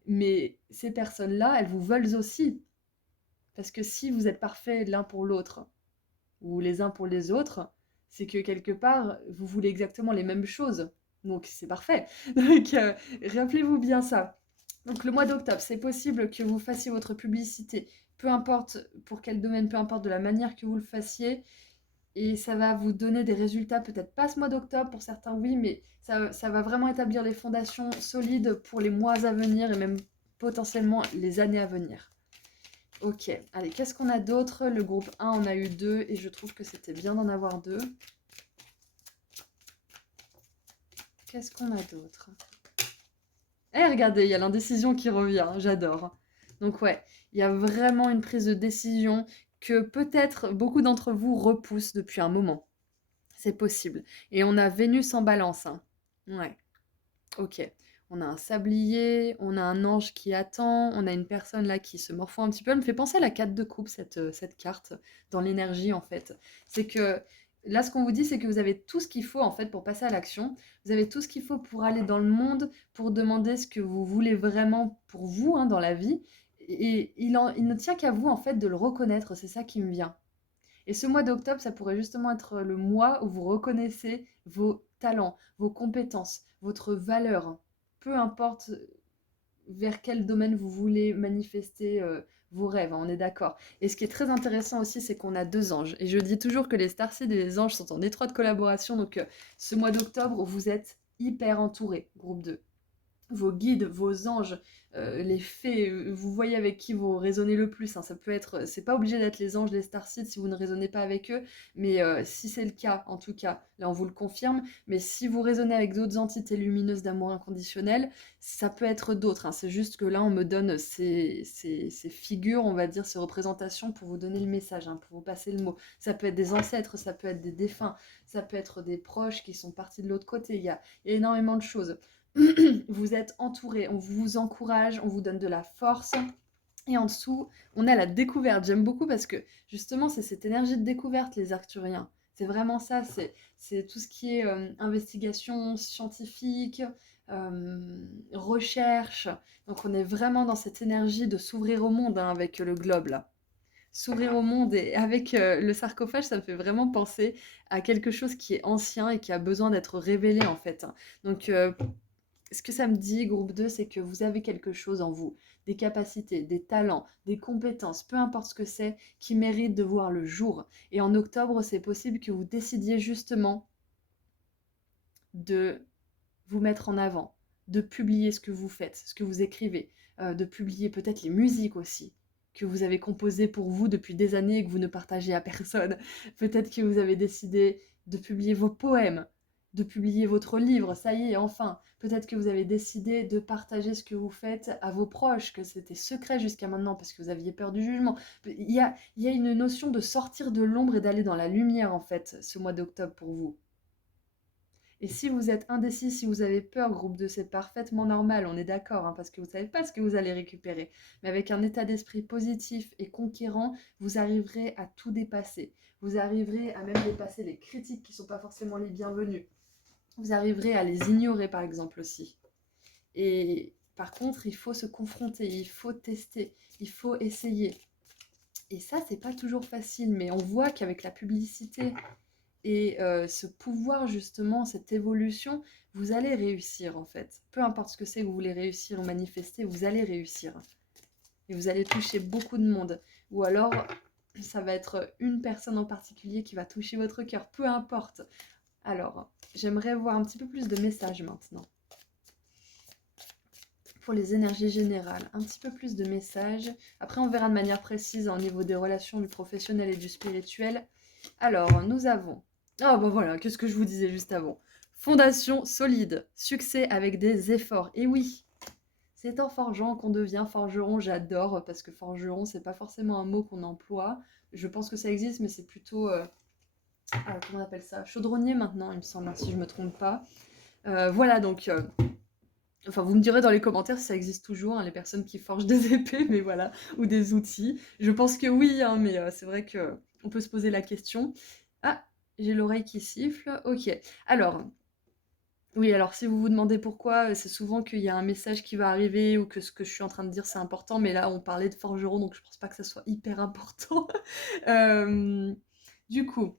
mais ces personnes-là, elles vous veulent aussi. Parce que si vous êtes parfaits l'un pour l'autre, ou les uns pour les autres, c'est que quelque part, vous voulez exactement les mêmes choses. Donc c'est parfait. Donc rappelez-vous bien ça. Donc le mois d'octobre, c'est possible que vous fassiez votre publicité, peu importe pour quel domaine, peu importe de la manière que vous le fassiez, et ça va vous donner des résultats, peut-être pas ce mois d'octobre, pour certains oui, mais ça va vraiment établir les fondations solides pour les mois à venir et même potentiellement les années à venir. Ok, allez, qu'est-ce qu'on a d'autre? Le groupe 1, on a eu 2 et je trouve que c'était bien d'en avoir 2. Qu'est-ce qu'on a d'autre? Eh, regardez, il y a l'indécision qui revient, j'adore. Donc ouais, il y a vraiment une prise de décision que peut-être beaucoup d'entre vous repoussent depuis un moment. C'est possible. Et on a Vénus en balance, hein. Ouais, ok. On a un sablier, on a un ange qui attend, on a une personne là qui se morfond un petit peu. Elle me fait penser à la 4 de coupe, cette carte, dans l'énergie en fait. C'est que là, ce qu'on vous dit, c'est que vous avez tout ce qu'il faut en fait pour passer à l'action. Vous avez tout ce qu'il faut pour aller dans le monde, pour demander ce que vous voulez vraiment pour vous hein, dans la vie. Et il ne tient qu'à vous en fait de le reconnaître, c'est ça qui me vient. Et ce mois d'octobre, ça pourrait justement être le mois où vous reconnaissez vos talents, vos compétences, votre valeur, peu importe vers quel domaine vous voulez manifester vos rêves, hein, on est d'accord. Et ce qui est très intéressant aussi, c'est qu'on a 2 anges. Et je dis toujours que les starseeds et les anges sont en étroite collaboration, donc ce mois d'octobre, vous êtes hyper entourés, groupe 2. Vos guides, vos anges, les fées, vous voyez avec qui vous raisonnez le plus, hein. Ça peut être, c'est pas obligé d'être les anges, les starseeds si vous ne raisonnez pas avec eux, mais si c'est le cas, en tout cas, là on vous le confirme, mais si vous raisonnez avec d'autres entités lumineuses d'amour inconditionnel, ça peut être d'autres, hein. C'est juste que là on me donne ces figures, on va dire, ces représentations pour vous donner le message, hein, pour vous passer le mot. Ça peut être des ancêtres, ça peut être des défunts, ça peut être des proches qui sont partis de l'autre côté, il y a énormément de choses. Vous êtes entouré, on vous encourage, on vous donne de la force. Et en dessous, on a la découverte. J'aime beaucoup parce que justement, c'est cette énergie de découverte, les arcturiens. C'est vraiment ça, c'est tout ce qui est investigation scientifique, recherche. Donc on est vraiment dans cette énergie de s'ouvrir au monde hein, avec le globe là. S'ouvrir au monde et avec le sarcophage, ça me fait vraiment penser à quelque chose qui est ancien et qui a besoin d'être révélé en fait. Donc ce que ça me dit, groupe 2, c'est que vous avez quelque chose en vous, des capacités, des talents, des compétences, peu importe ce que c'est, qui méritent de voir le jour. Et en octobre, c'est possible que vous décidiez justement de vous mettre en avant, de publier ce que vous faites, ce que vous écrivez, de publier peut-être les musiques aussi que vous avez composées pour vous depuis des années et que vous ne partagez à personne. Peut-être que vous avez décidé de publier vos poèmes, de publier votre livre, ça y est, enfin. Peut-être que vous avez décidé de partager ce que vous faites à vos proches, que c'était secret jusqu'à maintenant parce que vous aviez peur du jugement. Il y a une notion de sortir de l'ombre et d'aller dans la lumière, en fait, ce mois d'octobre pour vous. Et si vous êtes indécis, si vous avez peur, groupe 2, c'est parfaitement normal, on est d'accord, hein, parce que vous ne savez pas ce que vous allez récupérer. Mais avec un état d'esprit positif et conquérant, vous arriverez à tout dépasser. Vous arriverez à même dépasser les critiques qui ne sont pas forcément les bienvenues. Vous arriverez à les ignorer, par exemple, aussi. Et par contre, il faut se confronter, il faut tester, il faut essayer. Et ça, c'est pas toujours facile, mais on voit qu'avec la publicité et ce pouvoir justement, cette évolution, vous allez réussir en fait. Peu importe ce que c'est que vous voulez réussir ou manifester, vous allez réussir. Et vous allez toucher beaucoup de monde. Ou alors, ça va être une personne en particulier qui va toucher votre cœur, peu importe. Alors, j'aimerais voir un petit peu plus de messages maintenant. Pour les énergies générales, un petit peu plus de messages. Après, on verra de manière précise au niveau des relations du professionnel et du spirituel. Alors, nous avons... Ah bah voilà, qu'est-ce que je vous disais juste avant. Fondation solide, succès avec des efforts. Et oui, c'est en forgeant qu'on devient forgeron, j'adore, parce que forgeron, c'est pas forcément un mot qu'on emploie. Je pense que ça existe, mais c'est plutôt... comment on appelle ça? Chaudronnier maintenant, il me semble, hein, si je me trompe pas. Voilà, donc... Enfin, vous me direz dans les commentaires si ça existe toujours, hein, les personnes qui forgent des épées, mais voilà, ou des outils. Je pense que oui, hein, mais c'est vrai que on peut se poser la question. Ah, j'ai l'oreille qui siffle. Ok. Alors, oui, alors si vous vous demandez pourquoi, c'est souvent qu'il y a un message qui va arriver ou que ce que je suis en train de dire c'est important, mais là on parlait de forgeron, donc je pense pas que ça soit hyper important. Euh, du coup,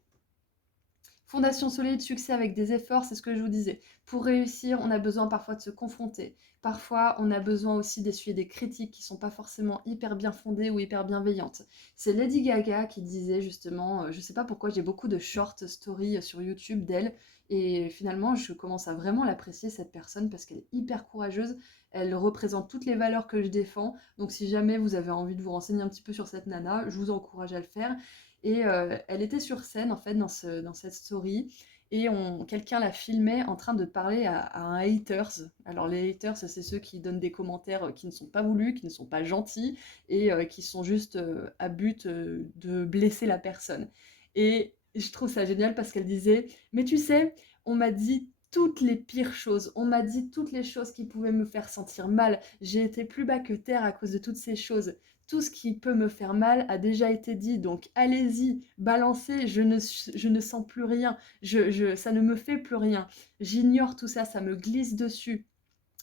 fondation solide, succès avec des efforts, c'est ce que je vous disais. Pour réussir, on a besoin parfois de se confronter. Parfois, on a besoin aussi d'essuyer des critiques qui sont pas forcément hyper bien fondées ou hyper bienveillantes. C'est Lady Gaga qui disait justement, je sais pas pourquoi j'ai beaucoup de short stories sur YouTube d'elle, et finalement je commence à vraiment l'apprécier cette personne parce qu'elle est hyper courageuse, elle représente toutes les valeurs que je défends, donc si jamais vous avez envie de vous renseigner un petit peu sur cette nana, je vous encourage à le faire. Et elle était sur scène, en fait, dans cette story. Et quelqu'un la filmait en train de parler à un haters. Alors, les haters, c'est ceux qui donnent des commentaires qui ne sont pas voulus, qui ne sont pas gentils et qui sont juste à but de blesser la personne. Et je trouve ça génial parce qu'elle disait: mais tu sais, on m'a dit toutes les pires choses. On m'a dit toutes les choses qui pouvaient me faire sentir mal. J'ai été plus bas que terre à cause de toutes ces choses. Tout ce qui peut me faire mal a déjà été dit, donc allez-y, balancez, je ne sens plus rien, ça ne me fait plus rien. J'ignore tout ça, ça me glisse dessus.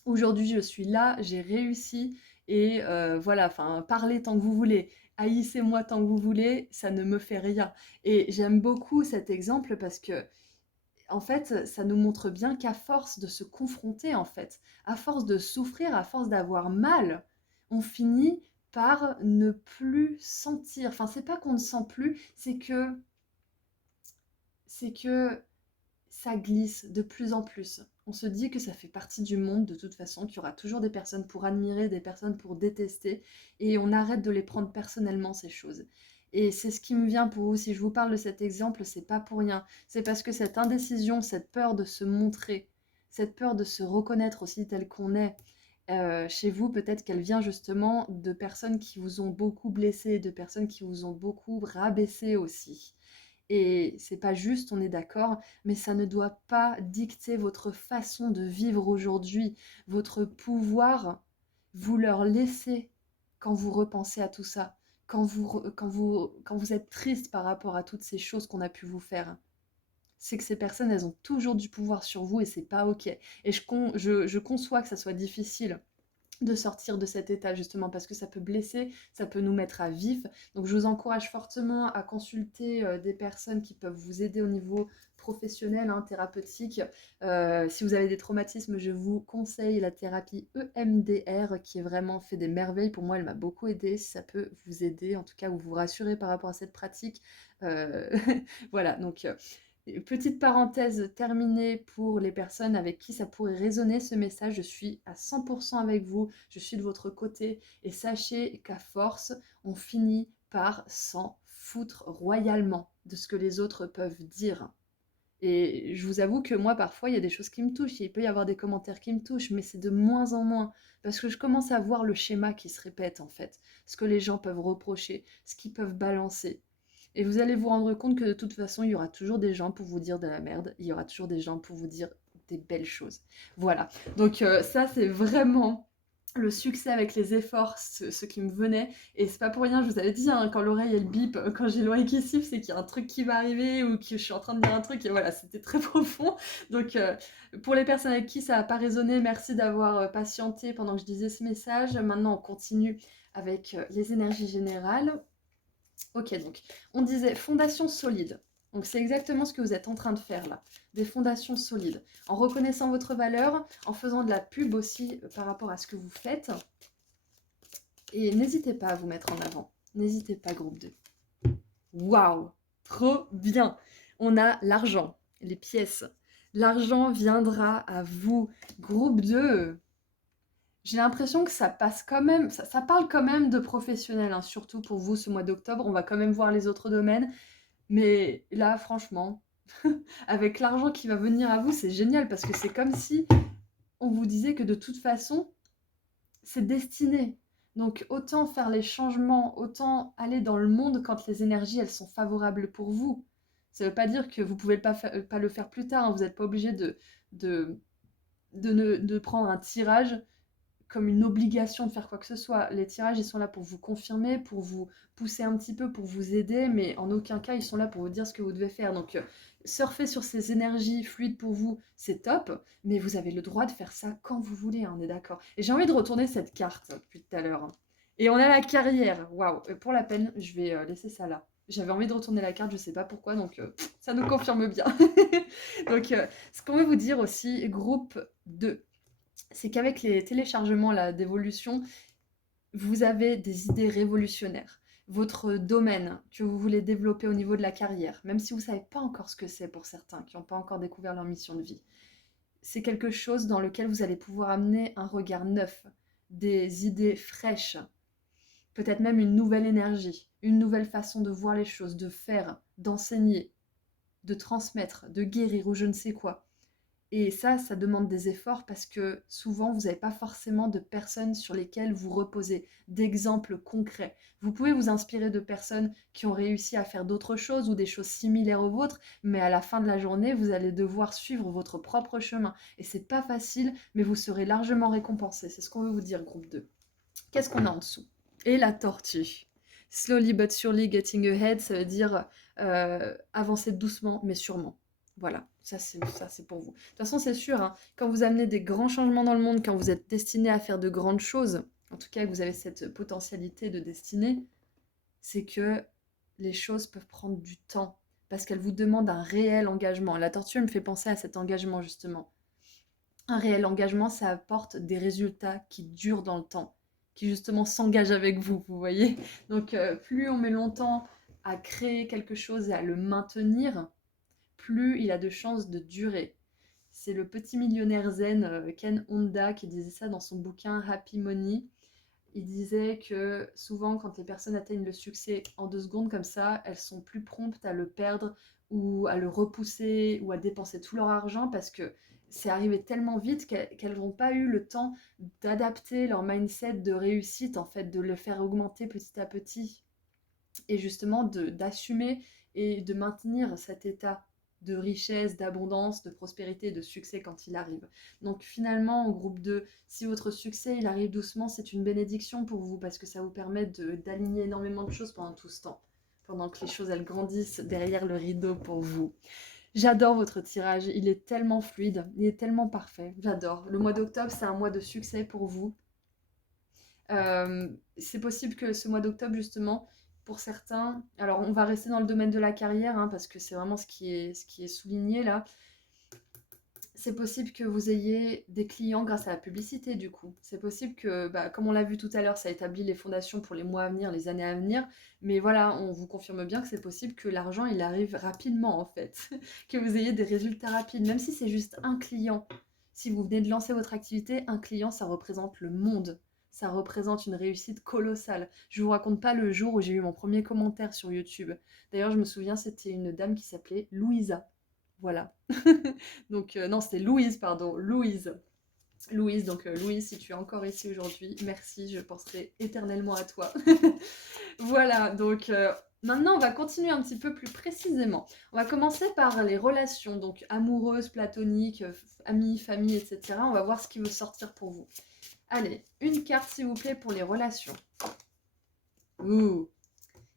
Aujourd'hui, je suis là, j'ai réussi, et voilà, enfin, parlez tant que vous voulez, haïssez-moi tant que vous voulez, ça ne me fait rien. Et j'aime beaucoup cet exemple parce que en fait, ça nous montre bien qu'à force de se confronter, en fait, à force de souffrir, à force d'avoir mal, on finit par ne plus sentir. Enfin, c'est pas qu'on ne sent plus, c'est que ça glisse de plus en plus. On se dit que ça fait partie du monde de toute façon, qu'il y aura toujours des personnes pour admirer, des personnes pour détester, et on arrête de les prendre personnellement, ces choses. Et c'est ce qui me vient pour vous. Si je vous parle de cet exemple, c'est pas pour rien. C'est parce que cette indécision, cette peur de se montrer, cette peur de se reconnaître aussi tel qu'on est, chez vous, peut-être qu'elle vient justement de personnes qui vous ont beaucoup blessé, de personnes qui vous ont beaucoup rabaissé aussi. Et c'est pas juste, on est d'accord, mais ça ne doit pas dicter votre façon de vivre aujourd'hui, votre pouvoir. Vous leur laissez quand vous repensez à tout ça, quand vous êtes triste par rapport à toutes ces choses qu'on a pu vous faire. C'est que ces personnes, elles ont toujours du pouvoir sur vous et c'est pas ok. Et je conçois que ça soit difficile de sortir de cet état justement parce que ça peut blesser, ça peut nous mettre à vif. Donc je vous encourage fortement à consulter des personnes qui peuvent vous aider au niveau professionnel, hein, thérapeutique. Si vous avez des traumatismes, je vous conseille la thérapie EMDR qui est vraiment fait des merveilles. Pour moi, elle m'a beaucoup aidé. Si ça peut vous aider, en tout cas, ou vous rassurer par rapport à cette pratique. Euh, voilà, donc petite parenthèse terminée pour les personnes avec qui ça pourrait résonner ce message. Je suis à 100% avec vous, je suis de votre côté et sachez qu'à force, on finit par s'en foutre royalement de ce que les autres peuvent dire. Et je vous avoue que moi, parfois, il y a des choses qui me touchent, il peut y avoir des commentaires qui me touchent, mais c'est de moins en moins, parce que je commence à voir le schéma qui se répète, en fait, ce que les gens peuvent reprocher, ce qu'ils peuvent balancer. Et vous allez vous rendre compte que de toute façon, il y aura toujours des gens pour vous dire de la merde, il y aura toujours des gens pour vous dire des belles choses. Voilà. Donc ça, c'est vraiment le succès avec les efforts, ce qui me venait. Et c'est pas pour rien, je vous avais dit, hein, quand l'oreille elle bip, quand j'ai l'oreille qui siffle, c'est qu'il y a un truc qui va arriver ou que je suis en train de dire un truc. Et voilà, c'était très profond. Donc pour les personnes avec qui ça n'a pas résonné, merci d'avoir patienté pendant que je disais ce message. Maintenant, on continue avec les énergies générales. Ok, donc on disait fondation solide. Donc c'est exactement ce que vous êtes en train de faire là, des fondations solides, en reconnaissant votre valeur, en faisant de la pub aussi par rapport à ce que vous faites. Et n'hésitez pas à vous mettre en avant, n'hésitez pas groupe 2. Waouh, trop bien. On a l'argent, les pièces. L'argent viendra à vous, groupe 2. J'ai l'impression que ça passe quand même, ça parle quand même de professionnels, hein, surtout pour vous ce mois d'octobre. On va quand même voir les autres domaines. Mais là, franchement, avec l'argent qui va venir à vous, c'est génial parce que c'est comme si on vous disait que de toute façon, c'est destiné. Donc autant faire les changements, autant aller dans le monde quand les énergies, elles sont favorables pour vous. Ça ne veut pas dire que vous ne pouvez pas le faire plus tard, hein. Vous n'êtes pas obligé de prendre un tirage comme une obligation de faire quoi que ce soit. Les tirages, ils sont là pour vous confirmer, pour vous pousser un petit peu, pour vous aider, mais en aucun cas, ils sont là pour vous dire ce que vous devez faire. Donc, surfer sur ces énergies fluides pour vous, c'est top, mais vous avez le droit de faire ça quand vous voulez, hein, on est d'accord. Et j'ai envie de retourner cette carte depuis tout à l'heure, hein. Et on a la carrière. Waouh, pour la peine, je vais laisser ça là. J'avais envie de retourner la carte, je sais pas pourquoi, donc ça nous confirme bien. Donc, ce qu'on veut vous dire aussi, groupe 2, c'est qu'avec les téléchargements là, d'évolution, vous avez des idées révolutionnaires. Votre domaine que vous voulez développer au niveau de la carrière, même si vous ne savez pas encore ce que c'est pour certains qui n'ont pas encore découvert leur mission de vie, c'est quelque chose dans lequel vous allez pouvoir amener un regard neuf, des idées fraîches, peut-être même une nouvelle énergie, une nouvelle façon de voir les choses, de faire, d'enseigner, de transmettre, de guérir ou je ne sais quoi. Et ça demande des efforts parce que souvent, vous n'avez pas forcément de personnes sur lesquelles vous reposez, d'exemples concrets. Vous pouvez vous inspirer de personnes qui ont réussi à faire d'autres choses ou des choses similaires aux vôtres, mais à la fin de la journée, vous allez devoir suivre votre propre chemin. Et c'est pas facile, mais vous serez largement récompensé. C'est ce qu'on veut vous dire, groupe 2. Qu'est-ce qu'on a en dessous? Et la tortue. Slowly but surely getting ahead, ça veut dire avancer doucement mais sûrement. Voilà, ça c'est pour vous. De toute façon, c'est sûr, hein, quand vous amenez des grands changements dans le monde, quand vous êtes destiné à faire de grandes choses, en tout cas que vous avez cette potentialité de destinée, c'est que les choses peuvent prendre du temps parce qu'elles vous demandent un réel engagement. La tortue me fait penser à cet engagement justement. Un réel engagement, ça apporte des résultats qui durent dans le temps, qui justement s'engagent avec vous, vous voyez. Donc plus on met longtemps à créer quelque chose et à le maintenir, plus il a de chances de durer. C'est le petit millionnaire zen Ken Honda qui disait ça dans son bouquin Happy Money. Il disait que souvent quand les personnes atteignent le succès en 2 secondes comme ça, elles sont plus promptes à le perdre ou à le repousser ou à dépenser tout leur argent parce que c'est arrivé tellement vite qu'elles n'ont pas eu le temps d'adapter leur mindset de réussite, en fait, de le faire augmenter petit à petit et justement d'assumer et de maintenir cet état de richesse, d'abondance, de prospérité, de succès quand il arrive. Donc finalement, en groupe 2, si votre succès il arrive doucement, c'est une bénédiction pour vous parce que ça vous permet d'aligner énormément de choses pendant tout ce temps, pendant que les choses elles grandissent derrière le rideau pour vous. J'adore votre tirage, il est tellement fluide, il est tellement parfait, j'adore. Le mois d'octobre, c'est un mois de succès pour vous. C'est possible que ce mois d'octobre, justement, pour certains, alors on va rester dans le domaine de la carrière, hein, parce que c'est vraiment ce qui est souligné là. C'est possible que vous ayez des clients grâce à la publicité, du coup. C'est possible que, comme on l'a vu tout à l'heure, ça établit les fondations pour les mois à venir, les années à venir. Mais voilà, on vous confirme bien que c'est possible que l'argent, il arrive rapidement, en fait. Que vous ayez des résultats rapides, même si c'est juste un client. Si vous venez de lancer votre activité, un client, ça représente le monde. Ça représente une réussite colossale. Je vous raconte pas le jour où j'ai eu mon premier commentaire sur YouTube. D'ailleurs, je me souviens, c'était une dame qui s'appelait Louisa. Voilà. Donc, non, c'était Louise, pardon. Louise. Louise, donc Louise, si tu es encore ici aujourd'hui, merci, je penserai éternellement à toi. Voilà, donc maintenant on va continuer un petit peu plus précisément. On va commencer par les relations, donc amoureuses, platoniques, amis, famille, etc. On va voir ce qui veut sortir pour vous. Allez, une carte s'il vous plaît pour les relations. Ouh.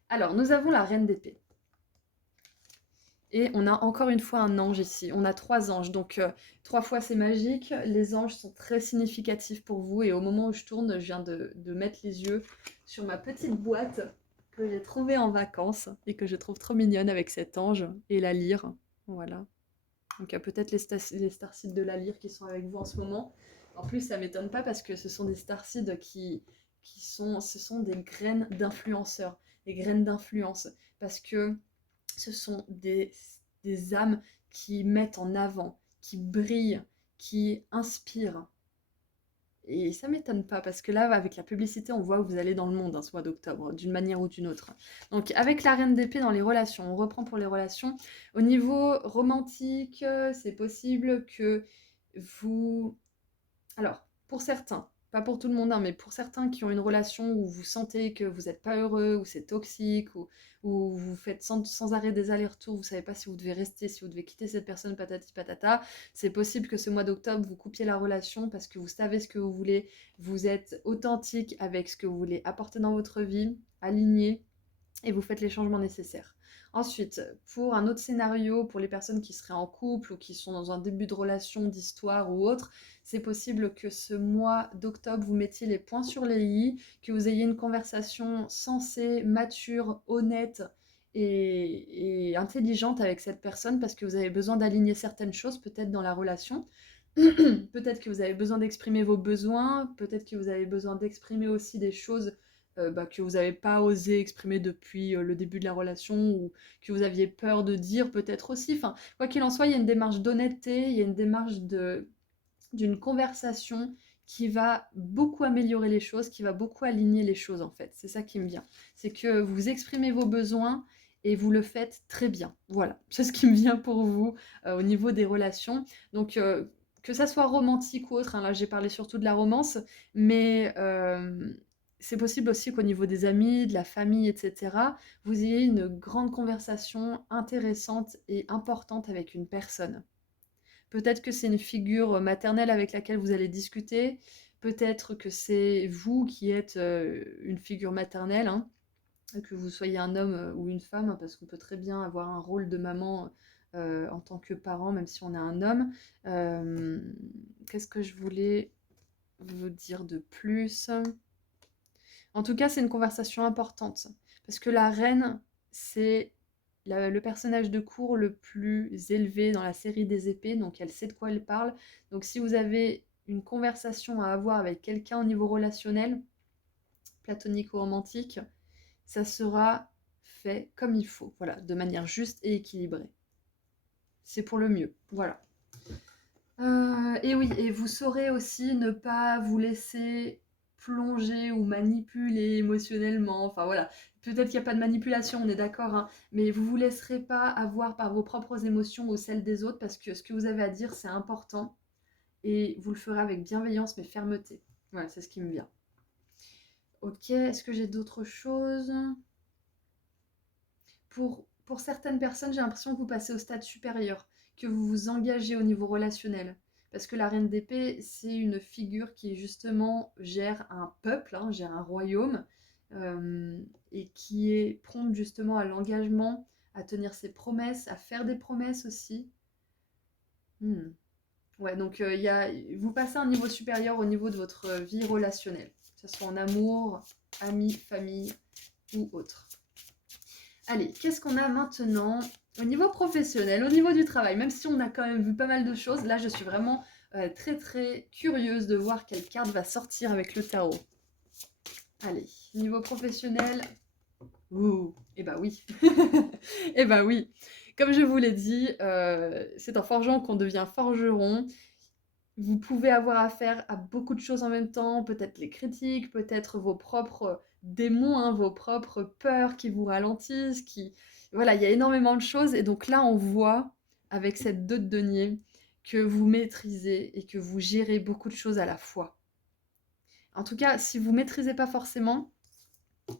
Alors, nous avons la reine d'épée. Et on a encore une fois un ange ici. On a 3 anges, donc 3 fois c'est magique. Les anges sont très significatifs pour vous. Et au moment où je tourne, je viens de mettre les yeux sur ma petite boîte que j'ai trouvée en vacances et que je trouve trop mignonne avec cet ange et la lyre. Voilà. Donc il y a peut-être les starseeds de la lyre qui sont avec vous en ce moment. En plus, ça m'étonne pas parce que ce sont des starseeds ce sont des graines d'influenceurs, des graines d'influence. Parce que ce sont des âmes qui mettent en avant, qui brillent, qui inspirent. Et ça m'étonne pas, parce que là, avec la publicité, on voit où vous allez dans le monde, ce mois d'octobre, d'une manière ou d'une autre. Donc, avec la reine d'épée dans les relations, on reprend pour les relations. Au niveau romantique, c'est possible que vous... Alors, pour certains, pas pour tout le monde, hein, mais pour certains qui ont une relation où vous sentez que vous n'êtes pas heureux, où c'est toxique, où vous faites sans arrêt des allers-retours, vous savez pas si vous devez rester, si vous devez quitter cette personne, patati patata, c'est possible que ce mois d'octobre, vous coupiez la relation parce que vous savez ce que vous voulez, vous êtes authentique avec ce que vous voulez apporter dans votre vie, aligné, et vous faites les changements nécessaires. Ensuite, pour un autre scénario, pour les personnes qui seraient en couple ou qui sont dans un début de relation, d'histoire ou autre, c'est possible que ce mois d'octobre, vous mettiez les points sur les i, que vous ayez une conversation sensée, mature, honnête et intelligente avec cette personne parce que vous avez besoin d'aligner certaines choses peut-être dans la relation. Peut-être que vous avez besoin d'exprimer vos besoins, peut-être que vous avez besoin d'exprimer aussi des choses que vous n'avez pas osé exprimer depuis le début de la relation ou que vous aviez peur de dire peut-être aussi. Enfin, quoi qu'il en soit, il y a une démarche d'honnêteté, il y a une démarche d'une conversation qui va beaucoup améliorer les choses, qui va beaucoup aligner les choses en fait. C'est ça qui me vient. C'est que vous exprimez vos besoins et vous le faites très bien. Voilà, c'est ce qui me vient pour vous au niveau des relations. Donc, que ça soit romantique ou autre, hein, là j'ai parlé surtout de la romance, mais c'est possible aussi qu'au niveau des amis, de la famille, etc., vous ayez une grande conversation intéressante et importante avec une personne. Peut-être que c'est une figure maternelle avec laquelle vous allez discuter, peut-être que c'est vous qui êtes une figure maternelle, hein, que vous soyez un homme ou une femme, hein, parce qu'on peut très bien avoir un rôle de maman en tant que parent, même si on est un homme. Qu'est-ce que je voulais vous dire de plus? En tout cas, c'est une conversation importante. Parce que la reine, c'est le personnage de cour le plus élevé dans la série des épées, donc elle sait de quoi elle parle. Donc si vous avez une conversation à avoir avec quelqu'un au niveau relationnel, platonique ou romantique, ça sera fait comme il faut, voilà, de manière juste et équilibrée. C'est pour le mieux, voilà. Et oui, et vous saurez aussi ne pas vous laisser plonger ou manipuler émotionnellement. Enfin voilà, peut-être qu'il n'y a pas de manipulation, on est d'accord, hein, mais vous vous laisserez pas avoir par vos propres émotions ou celles des autres parce que ce que vous avez à dire, c'est important et vous le ferez avec bienveillance mais fermeté. Voilà, c'est ce qui me vient. Ok, est-ce que j'ai d'autres choses? Pour certaines personnes, j'ai l'impression que vous passez au stade supérieur, que vous vous engagez au niveau relationnel. Parce que la reine d'épée, c'est une figure qui justement gère un peuple, hein, gère un royaume, et qui est prompte justement à l'engagement, à tenir ses promesses, à faire des promesses aussi. Hmm. Ouais, donc vous passez à un niveau supérieur au niveau de votre vie relationnelle, que ce soit en amour, amis, famille ou autre. Allez, qu'est-ce qu'on a maintenant au niveau professionnel, au niveau du travail? Même si on a quand même vu pas mal de choses, là je suis vraiment très très curieuse de voir quelle carte va sortir avec le tarot. Allez, niveau professionnel, ouh, eh bah oui, eh bah oui. Comme je vous l'ai dit, c'est en forgeant qu'on devient forgeron. Vous pouvez avoir affaire à beaucoup de choses en même temps, peut-être les critiques, peut-être vos propres démons, hein, vos propres peurs qui vous ralentissent, Voilà, il y a énormément de choses et donc là on voit avec cette 2 de denier que vous maîtrisez et que vous gérez beaucoup de choses à la fois. En tout cas, si vous maîtrisez pas forcément,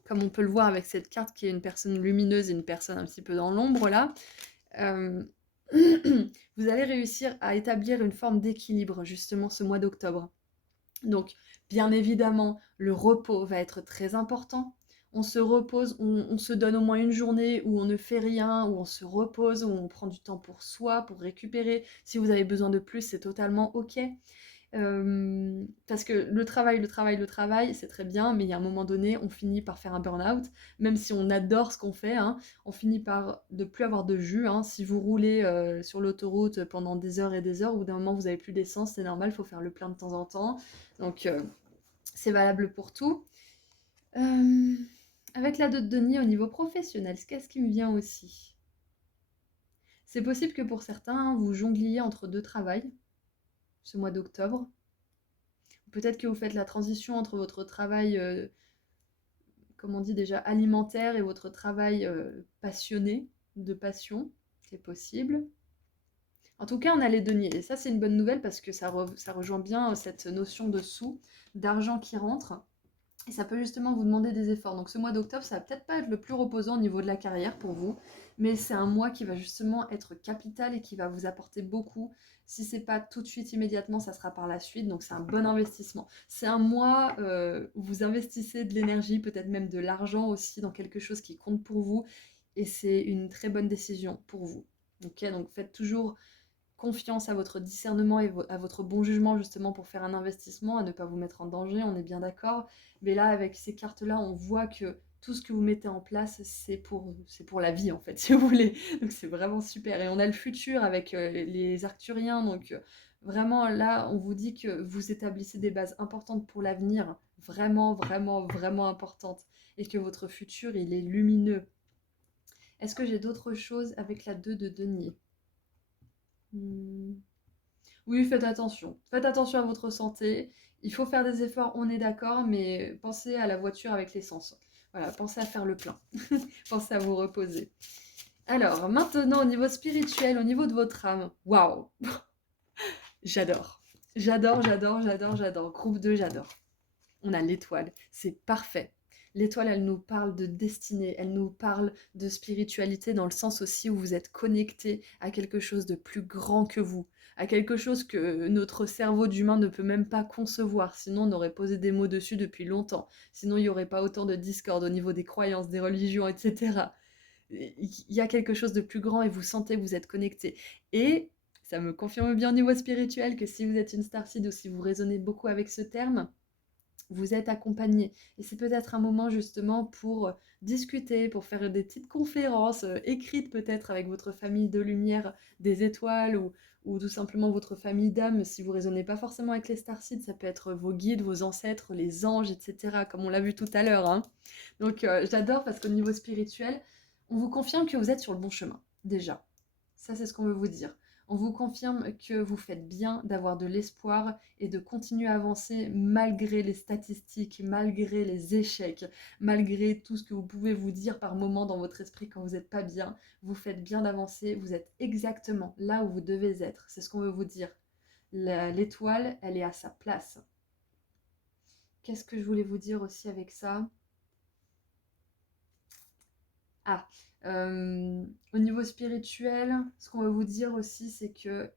comme on peut le voir avec cette carte qui est une personne lumineuse et une personne un petit peu dans l'ombre là, euh, vous allez réussir à établir une forme d'équilibre justement ce mois d'octobre. Donc, bien évidemment, le repos va être très important. On se repose, on se donne au moins une journée où on ne fait rien, où on se repose, où on prend du temps pour soi, pour récupérer. Si vous avez besoin de plus, c'est totalement OK. Parce que le travail, c'est très bien, mais il y a un moment donné, on finit par faire un burn-out. Même si on adore ce qu'on fait, hein, on finit par ne plus avoir de jus. Hein. Si vous roulez sur l'autoroute pendant des heures et des heures, au bout d'un moment, vous n'avez plus d'essence, c'est normal, il faut faire le plein de temps en temps. Donc, c'est valable pour tout. Avec la dot de denier au niveau professionnel, qu'est-ce qui me vient aussi? C'est possible que pour certains, vous jongliez entre deux travails ce mois d'octobre. Peut-être que vous faites la transition entre votre travail, comme on dit déjà, alimentaire et votre travail passionné, de passion. C'est possible. En tout cas, on a les deniers. Et ça, c'est une bonne nouvelle parce que ça rejoint bien cette notion de sous, d'argent qui rentre. Et ça peut justement vous demander des efforts. Donc ce mois d'octobre, ça va peut-être pas être le plus reposant au niveau de la carrière pour vous, mais c'est un mois qui va justement être capital et qui va vous apporter beaucoup. Si c'est pas tout de suite immédiatement, ça sera par la suite. Donc c'est un bon investissement. C'est un mois où vous investissez de l'énergie, peut-être même de l'argent aussi dans quelque chose qui compte pour vous. Et c'est une très bonne décision pour vous. Ok, donc faites toujours confiance à votre discernement et à votre bon jugement justement pour faire un investissement, à ne pas vous mettre en danger, on est bien d'accord. Mais là, avec ces cartes-là, on voit que tout ce que vous mettez en place, c'est pour la vie en fait, si vous voulez. Donc c'est vraiment super. Et on a le futur avec les Arcturiens, donc vraiment là, on vous dit que vous établissez des bases importantes pour l'avenir, vraiment, vraiment, vraiment importantes, et que votre futur, il est lumineux. Est-ce que j'ai d'autres choses avec la 2 de denier? Oui, faites attention. Faites attention à votre santé. Il faut faire des efforts, on est d'accord, mais pensez à la voiture avec l'essence. Voilà, pensez à faire le plein. Pensez à vous reposer. Alors, maintenant, au niveau spirituel, au niveau de votre âme, waouh, j'adore. J'adore, j'adore, j'adore, j'adore. Groupe 2, j'adore. On a l'étoile, c'est parfait. L'étoile, elle nous parle de destinée, elle nous parle de spiritualité dans le sens aussi où vous êtes connecté à quelque chose de plus grand que vous, à quelque chose que notre cerveau d'humain ne peut même pas concevoir, sinon on aurait posé des mots dessus depuis longtemps, sinon il n'y aurait pas autant de discorde au niveau des croyances, des religions, etc. Il y a quelque chose de plus grand et vous sentez que vous êtes connecté. Et ça me confirme bien au niveau spirituel que si vous êtes une starseed ou si vous résonnez beaucoup avec ce terme, vous êtes accompagné. Et c'est peut-être un moment justement pour discuter, pour faire des petites conférences écrites peut-être avec votre famille de lumière des étoiles ou tout simplement votre famille d'âmes. Si vous raisonnez pas forcément avec les starseeds, ça peut être vos guides, vos ancêtres, les anges, etc. Comme on l'a vu tout à l'heure. Hein. Donc j'adore parce qu'au niveau spirituel, on vous confirme que vous êtes sur le bon chemin, déjà. Ça, c'est ce qu'on veut vous dire. On vous confirme que vous faites bien d'avoir de l'espoir et de continuer à avancer malgré les statistiques, malgré les échecs, malgré tout ce que vous pouvez vous dire par moment dans votre esprit quand vous n'êtes pas bien. Vous faites bien d'avancer, vous êtes exactement là où vous devez être. C'est ce qu'on veut vous dire. L'étoile, elle est à sa place. Qu'est-ce que je voulais vous dire aussi avec ça? Ah, au niveau spirituel, ce qu'on veut vous dire aussi, c'est que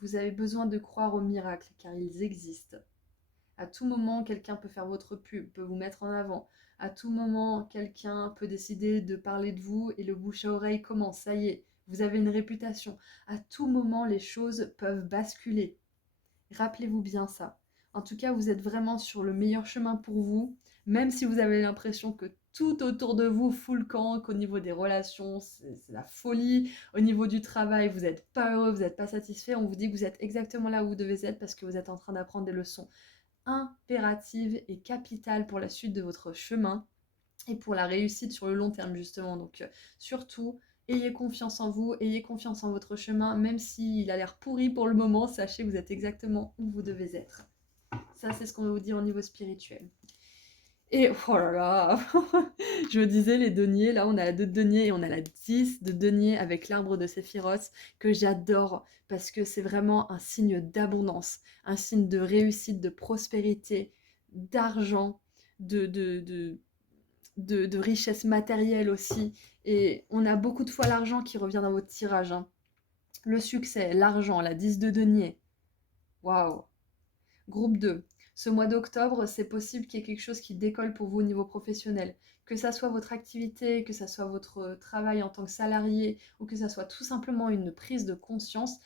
vous avez besoin de croire aux miracles, car ils existent. À tout moment, quelqu'un peut faire votre pub, peut vous mettre en avant. À tout moment, quelqu'un peut décider de parler de vous et le bouche à oreille commence. Ça y est, vous avez une réputation. À tout moment, les choses peuvent basculer. Rappelez-vous bien ça. En tout cas, vous êtes vraiment sur le meilleur chemin pour vous, même si vous avez l'impression que tout autour de vous fout le camp, qu'au niveau des relations, c'est la folie. Au niveau du travail, vous n'êtes pas heureux, vous n'êtes pas satisfait. On vous dit que vous êtes exactement là où vous devez être parce que vous êtes en train d'apprendre des leçons impératives et capitales pour la suite de votre chemin et pour la réussite sur le long terme, justement. Donc, surtout, ayez confiance en vous, ayez confiance en votre chemin, même s'il a l'air pourri pour le moment, sachez que vous êtes exactement où vous devez être. Ça, c'est ce qu'on va vous dire au niveau spirituel. Et oh là là, je me disais les deniers, là on a la 2 de denier et on a la 10 de denier avec l'arbre de Séphiros que j'adore parce que c'est vraiment un signe d'abondance, un signe de réussite, de prospérité, d'argent, de richesse matérielle aussi. Et on a beaucoup de fois l'argent qui revient dans votre tirage. Hein. Le succès, l'argent, la 10 de denier. Waouh. Groupe 2. Ce mois d'octobre, c'est possible qu'il y ait quelque chose qui décolle pour vous au niveau professionnel. Que ça soit votre activité, que ça soit votre travail en tant que salarié, ou que ça soit tout simplement une prise de conscience.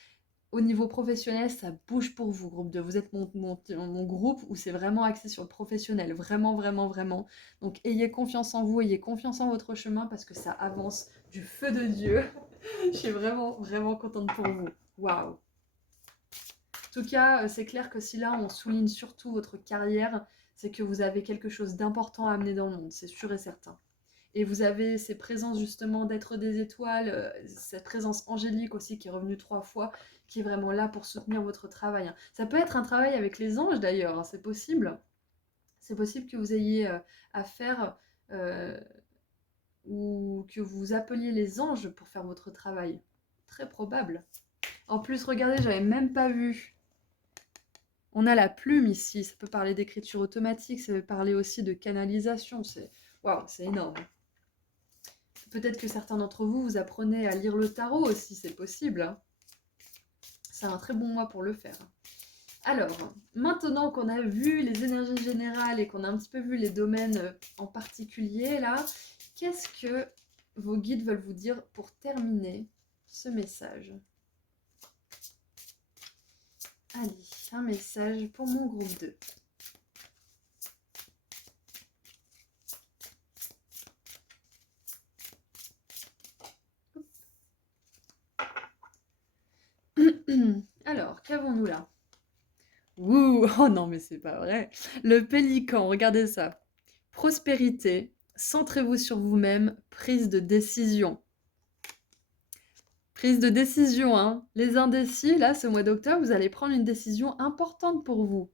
Au niveau professionnel, ça bouge pour vous, groupe 2. Vous êtes mon groupe où c'est vraiment axé sur le professionnel. Vraiment, vraiment, vraiment. Donc, ayez confiance en vous, ayez confiance en votre chemin parce que ça avance du feu de Dieu. Je suis vraiment, vraiment contente pour vous. Waouh! En tout cas, c'est clair que si là, on souligne surtout votre carrière, c'est que vous avez quelque chose d'important à amener dans le monde, c'est sûr et certain. Et vous avez ces présences justement d'être des étoiles, cette présence angélique aussi qui est revenue 3 fois, qui est vraiment là pour soutenir votre travail. Hein. Ça peut être un travail avec les anges d'ailleurs, hein, c'est possible. C'est possible que vous ayez affaire ou que vous appeliez les anges pour faire votre travail. Très probable. En plus, regardez, j'avais même pas vu. On a la plume ici, ça peut parler d'écriture automatique, ça peut parler aussi de canalisation. Waouh, c'est énorme. Peut-être que certains d'entre vous, vous apprenez à lire le tarot aussi, c'est possible, hein. C'est un très bon mois pour le faire. Alors, maintenant qu'on a vu les énergies générales et qu'on a un petit peu vu les domaines en particulier, là, qu'est-ce que vos guides veulent vous dire pour terminer ce message? Allez, un message pour mon groupe 2. Alors, qu'avons-nous là? Ouh, oh non, mais c'est pas vrai. Le pélican, regardez ça. Prospérité, centrez-vous sur vous-même, prise de décision. Prise de décision, hein. Les indécis, là, ce mois d'octobre, vous allez prendre une décision importante pour vous.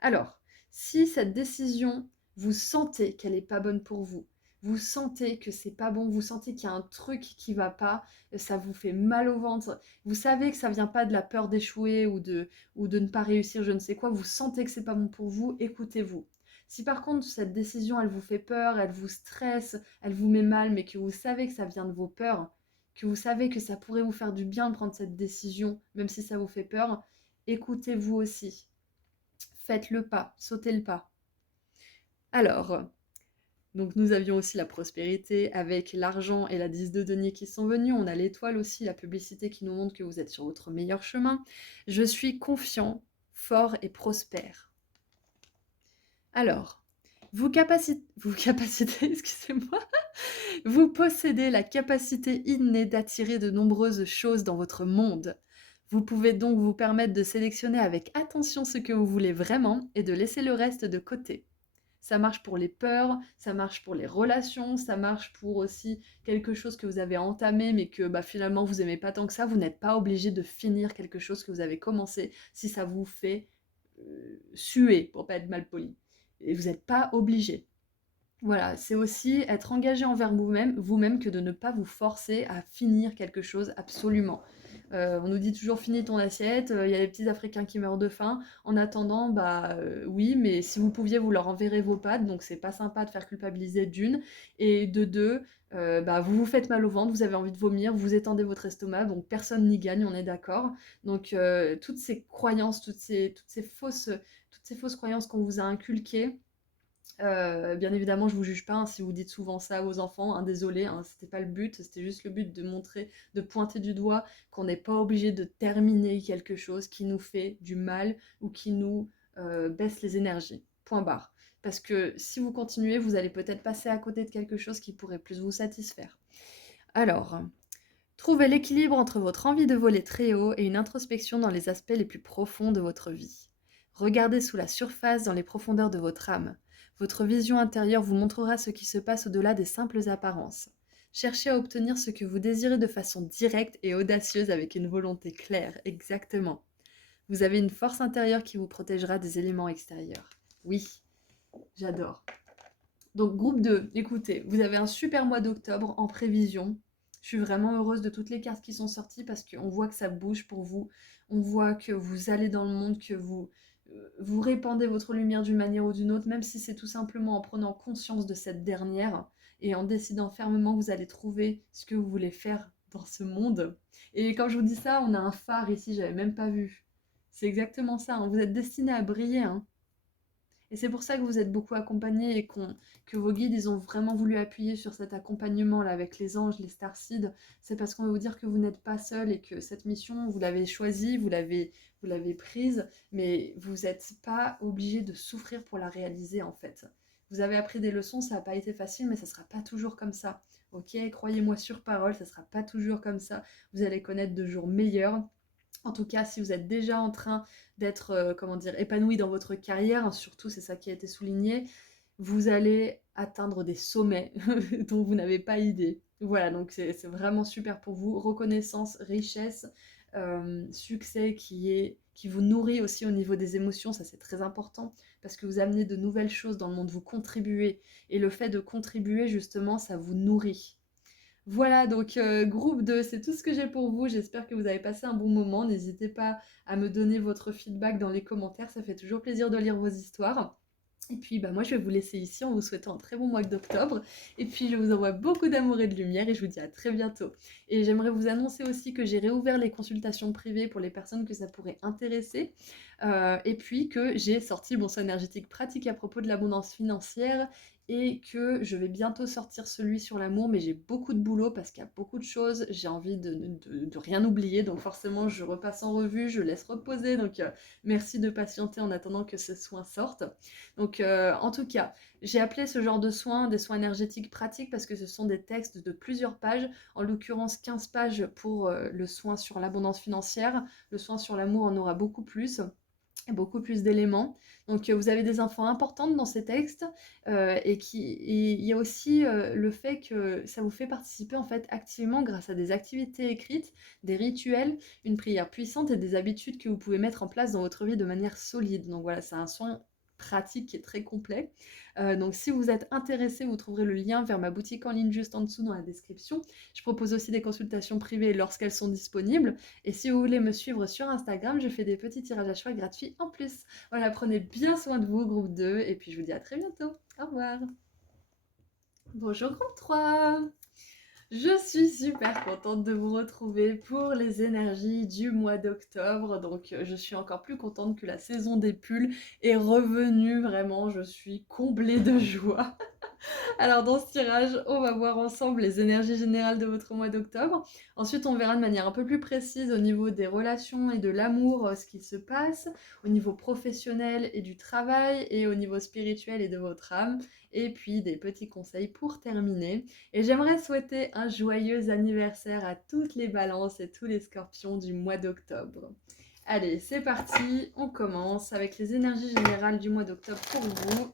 Alors, si cette décision, vous sentez qu'elle n'est pas bonne pour vous, vous sentez que c'est pas bon, vous sentez qu'il y a un truc qui va pas, ça vous fait mal au ventre, vous savez que ça vient pas de la peur d'échouer ou de ne pas réussir, je ne sais quoi, vous sentez que c'est pas bon pour vous, écoutez-vous. Si par contre cette décision, elle vous fait peur, elle vous stresse, elle vous met mal, mais que vous savez que ça vient de vos peurs, que vous savez que ça pourrait vous faire du bien de prendre cette décision, même si ça vous fait peur, écoutez-vous aussi. Faites le pas, sautez le pas. Alors, donc nous avions aussi la prospérité avec l'argent et la 10 de denier qui sont venus. On a l'étoile aussi, la publicité qui nous montre que vous êtes sur votre meilleur chemin. Je suis confiant, fort et prospère. Alors, vous capacitez, excusez-moi, vous possédez la capacité innée d'attirer de nombreuses choses dans votre monde. Vous pouvez donc vous permettre de sélectionner avec attention ce que vous voulez vraiment et de laisser le reste de côté. Ça marche pour les peurs, ça marche pour les relations, ça marche pour aussi quelque chose que vous avez entamé mais que finalement vous n'aimez pas tant que ça. Vous n'êtes pas obligé de finir quelque chose que vous avez commencé si ça vous fait suer, pour pas être mal poli. Et vous n'êtes pas obligé. Voilà, c'est aussi être engagé envers vous-même que de ne pas vous forcer à finir quelque chose absolument. On nous dit toujours finis ton assiette, il y a les petits Africains qui meurent de faim. En attendant, oui, mais si vous pouviez, vous leur enverrez vos pattes, donc c'est pas sympa de faire culpabiliser d'une. Et de deux, vous vous faites mal au ventre, vous avez envie de vomir, vous étendez votre estomac, donc personne n'y gagne, on est d'accord. Donc toutes ces croyances, toutes ces fausses croyances qu'on vous a inculquées, bien évidemment, je vous juge pas, hein, si vous dites souvent ça aux enfants, hein, désolé, hein, c'était pas le but, c'était juste le but de montrer, de pointer du doigt qu'on n'est pas obligé de terminer quelque chose qui nous fait du mal ou qui nous baisse les énergies. Point barre. Parce que si vous continuez, vous allez peut-être passer à côté de quelque chose qui pourrait plus vous satisfaire. Alors, trouvez l'équilibre entre votre envie de voler très haut et une introspection dans les aspects les plus profonds de votre vie. Regardez sous la surface dans les profondeurs de votre âme. Votre vision intérieure vous montrera ce qui se passe au-delà des simples apparences. Cherchez à obtenir ce que vous désirez de façon directe et audacieuse avec une volonté claire, exactement. Vous avez une force intérieure qui vous protégera des éléments extérieurs. Oui, j'adore. Donc groupe 2, écoutez, vous avez un super mois d'octobre en prévision. Je suis vraiment heureuse de toutes les cartes qui sont sorties parce qu'on voit que ça bouge pour vous. On voit que vous allez dans le monde, que vous répandez votre lumière d'une manière ou d'une autre, même si c'est tout simplement en prenant conscience de cette dernière et en décidant fermement que vous allez trouver ce que vous voulez faire dans ce monde. Et quand je vous dis ça, on a un phare ici, j'avais même pas vu. C'est exactement ça, hein. Vous êtes destiné à briller, hein. Et c'est pour ça que vous êtes beaucoup accompagné et que vos guides, ils ont vraiment voulu appuyer sur cet accompagnement-là avec les anges, les starseeds. C'est parce qu'on veut vous dire que vous n'êtes pas seul et que cette mission, vous l'avez choisie, vous l'avez prise, mais vous n'êtes pas obligé de souffrir pour la réaliser en fait. Vous avez appris des leçons, ça n'a pas été facile, mais ça ne sera pas toujours comme ça. Ok, croyez-moi sur parole, ça ne sera pas toujours comme ça. Vous allez connaître de jours meilleurs. En tout cas, si vous êtes déjà en train d'être, épanoui dans votre carrière, hein, surtout c'est ça qui a été souligné, vous allez atteindre des sommets dont vous n'avez pas idée. Voilà, donc c'est vraiment super pour vous. Reconnaissance, richesse, succès qui vous nourrit aussi au niveau des émotions, ça c'est très important, parce que vous amenez de nouvelles choses dans le monde, vous contribuez. Et le fait de contribuer, justement, ça vous nourrit. Voilà, donc groupe 2, c'est tout ce que j'ai pour vous. J'espère que vous avez passé un bon moment. N'hésitez pas à me donner votre feedback dans les commentaires, ça fait toujours plaisir de lire vos histoires. Et puis bah, moi je vais vous laisser ici en vous souhaitant un très bon mois d'octobre. Et puis je vous envoie beaucoup d'amour et de lumière et je vous dis à très bientôt. Et j'aimerais vous annoncer aussi que j'ai réouvert les consultations privées pour les personnes que ça pourrait intéresser. Et puis que j'ai sorti mon son énergétique pratique à propos de l'abondance financière et que je vais bientôt sortir celui sur l'amour, mais j'ai beaucoup de boulot parce qu'il y a beaucoup de choses, j'ai envie de rien oublier, donc forcément je repasse en revue, je laisse reposer, donc merci de patienter en attendant que ce soin sorte. Donc en tout cas, j'ai appelé ce genre de soins des soins énergétiques pratiques parce que ce sont des textes de plusieurs pages, en l'occurrence 15 pages pour le soin sur l'abondance financière, le soin sur l'amour en aura beaucoup plus. Beaucoup plus d'éléments. Donc vous avez des infos importantes dans ces textes et il y a aussi le fait que ça vous fait participer en fait activement grâce à des activités écrites, des rituels, une prière puissante et des habitudes que vous pouvez mettre en place dans votre vie de manière solide. Donc voilà, c'est un soin pratique qui est très complet. Donc si vous êtes intéressé, vous trouverez le lien vers ma boutique en ligne juste en dessous dans la description. Je propose aussi des consultations privées lorsqu'elles sont disponibles. Et si vous voulez me suivre sur Instagram, je fais des petits tirages à choix gratuits en plus. Voilà, prenez bien soin de vous, groupe 2, et puis je vous dis à très bientôt. Au revoir. Bonjour, groupe 3. Je suis super contente de vous retrouver pour les énergies du mois d'octobre. Donc je suis encore plus contente que la saison des pulls est revenue. Vraiment, je suis comblée de joie. Alors dans ce tirage, on va voir ensemble les énergies générales de votre mois d'octobre. Ensuite, on verra de manière un peu plus précise au niveau des relations et de l'amour ce qui se passe, au niveau professionnel et du travail, et au niveau spirituel et de votre âme. Et puis des petits conseils pour terminer. Et j'aimerais souhaiter un joyeux anniversaire à toutes les balances et tous les scorpions du mois d'octobre. Allez, c'est parti, on commence avec les énergies générales du mois d'octobre pour vous.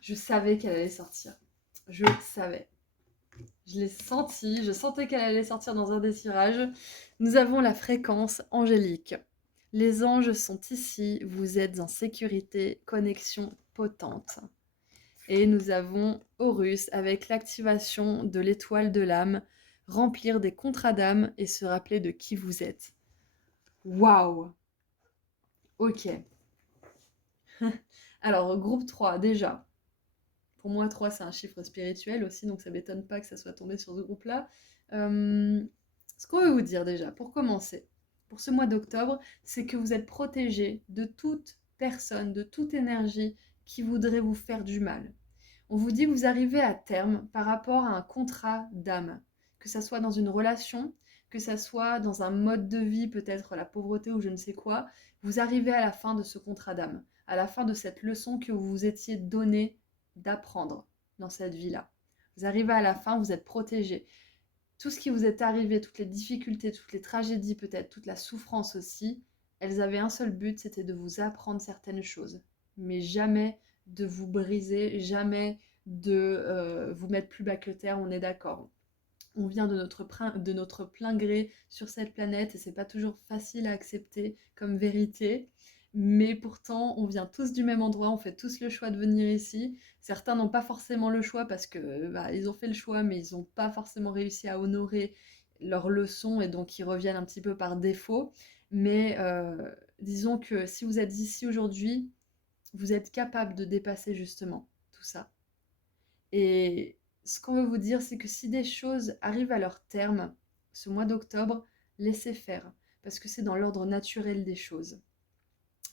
Je savais qu'elle allait sortir. Je savais. Je l'ai senti, je sentais qu'elle allait sortir dans un des tirages. Nous avons la fréquence angélique. Les anges sont ici, vous êtes en sécurité, connexion potente. Et nous avons Horus avec l'activation de l'étoile de l'âme, remplir des contrats d'âme et se rappeler de qui vous êtes. Waouh! Ok. Alors, groupe 3, déjà. Pour moi, 3, c'est un chiffre spirituel aussi, donc ça m'étonne pas que ça soit tombé sur ce groupe-là. Ce qu'on veut vous dire déjà, pour commencer, pour ce mois d'octobre, c'est que vous êtes protégé de toute personne, de toute énergie qui voudrait vous faire du mal. On vous dit que vous arrivez à terme par rapport à un contrat d'âme, que ça soit dans une relation, que ça soit dans un mode de vie, peut-être la pauvreté ou je ne sais quoi, vous arrivez à la fin de ce contrat d'âme, à la fin de cette leçon que vous vous étiez donnée d'apprendre dans cette vie-là. Vous arrivez à la fin, vous êtes protégé. Tout ce qui vous est arrivé, toutes les difficultés, toutes les tragédies peut-être, toute la souffrance aussi, elles avaient un seul but, c'était de vous apprendre certaines choses. Mais jamais de vous briser, jamais de vous mettre plus bas que terre, on est d'accord. On vient de notre plein gré sur cette planète et c'est pas toujours facile à accepter comme vérité. Mais pourtant, on vient tous du même endroit, on fait tous le choix de venir ici. Certains n'ont pas forcément le choix parce que ils ont fait le choix, mais ils n'ont pas forcément réussi à honorer leurs leçons et donc ils reviennent un petit peu par défaut. Mais disons que si vous êtes ici aujourd'hui, vous êtes capable de dépasser justement tout ça. Et ce qu'on veut vous dire, c'est que si des choses arrivent à leur terme, ce mois d'octobre, laissez faire, parce que c'est dans l'ordre naturel des choses.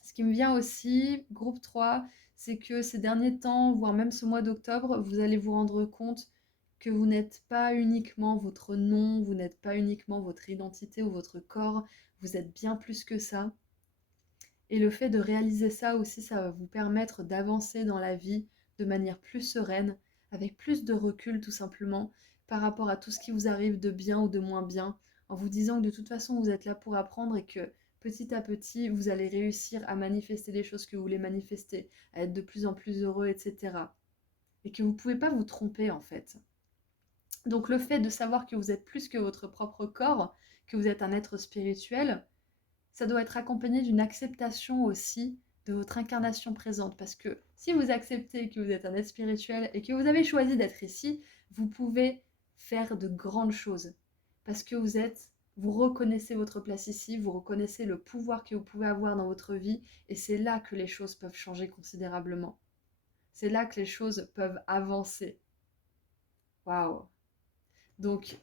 Ce qui me vient aussi, groupe 3, c'est que ces derniers temps, voire même ce mois d'octobre, vous allez vous rendre compte que vous n'êtes pas uniquement votre nom, vous n'êtes pas uniquement votre identité ou votre corps, vous êtes bien plus que ça. Et le fait de réaliser ça aussi, ça va vous permettre d'avancer dans la vie de manière plus sereine, avec plus de recul tout simplement, par rapport à tout ce qui vous arrive de bien ou de moins bien, en vous disant que de toute façon vous êtes là pour apprendre et que petit à petit vous allez réussir à manifester les choses que vous voulez manifester, à être de plus en plus heureux, etc. Et que vous ne pouvez pas vous tromper en fait. Donc le fait de savoir que vous êtes plus que votre propre corps, que vous êtes un être spirituel, ça doit être accompagné d'une acceptation aussi de votre incarnation présente. Parce que si vous acceptez que vous êtes un être spirituel et que vous avez choisi d'être ici, vous pouvez faire de grandes choses. Parce que vous reconnaissez votre place ici, vous reconnaissez le pouvoir que vous pouvez avoir dans votre vie, et c'est là que les choses peuvent changer considérablement. C'est là que les choses peuvent avancer. Waouh! Donc,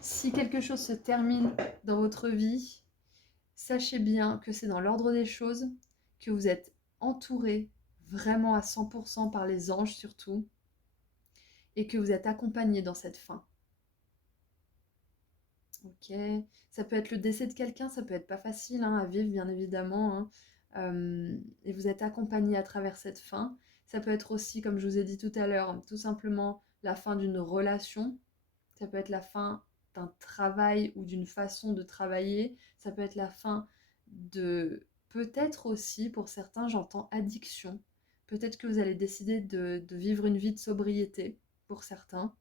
si quelque chose se termine dans votre vie, sachez bien que c'est dans l'ordre des choses, que vous êtes entouré vraiment à 100% par les anges surtout, et que vous êtes accompagné dans cette fin. Ok, ça peut être le décès de quelqu'un, ça peut être pas facile à vivre bien évidemment, et vous êtes accompagné à travers cette fin. Ça peut être aussi, comme je vous ai dit tout à l'heure, tout simplement la fin d'une relation. Ça peut être la fin d'un travail ou d'une façon de travailler. Ça peut être la fin de... Peut-être aussi, pour certains, j'entends addiction. Peut-être que vous allez décider de vivre une vie de sobriété, pour certains.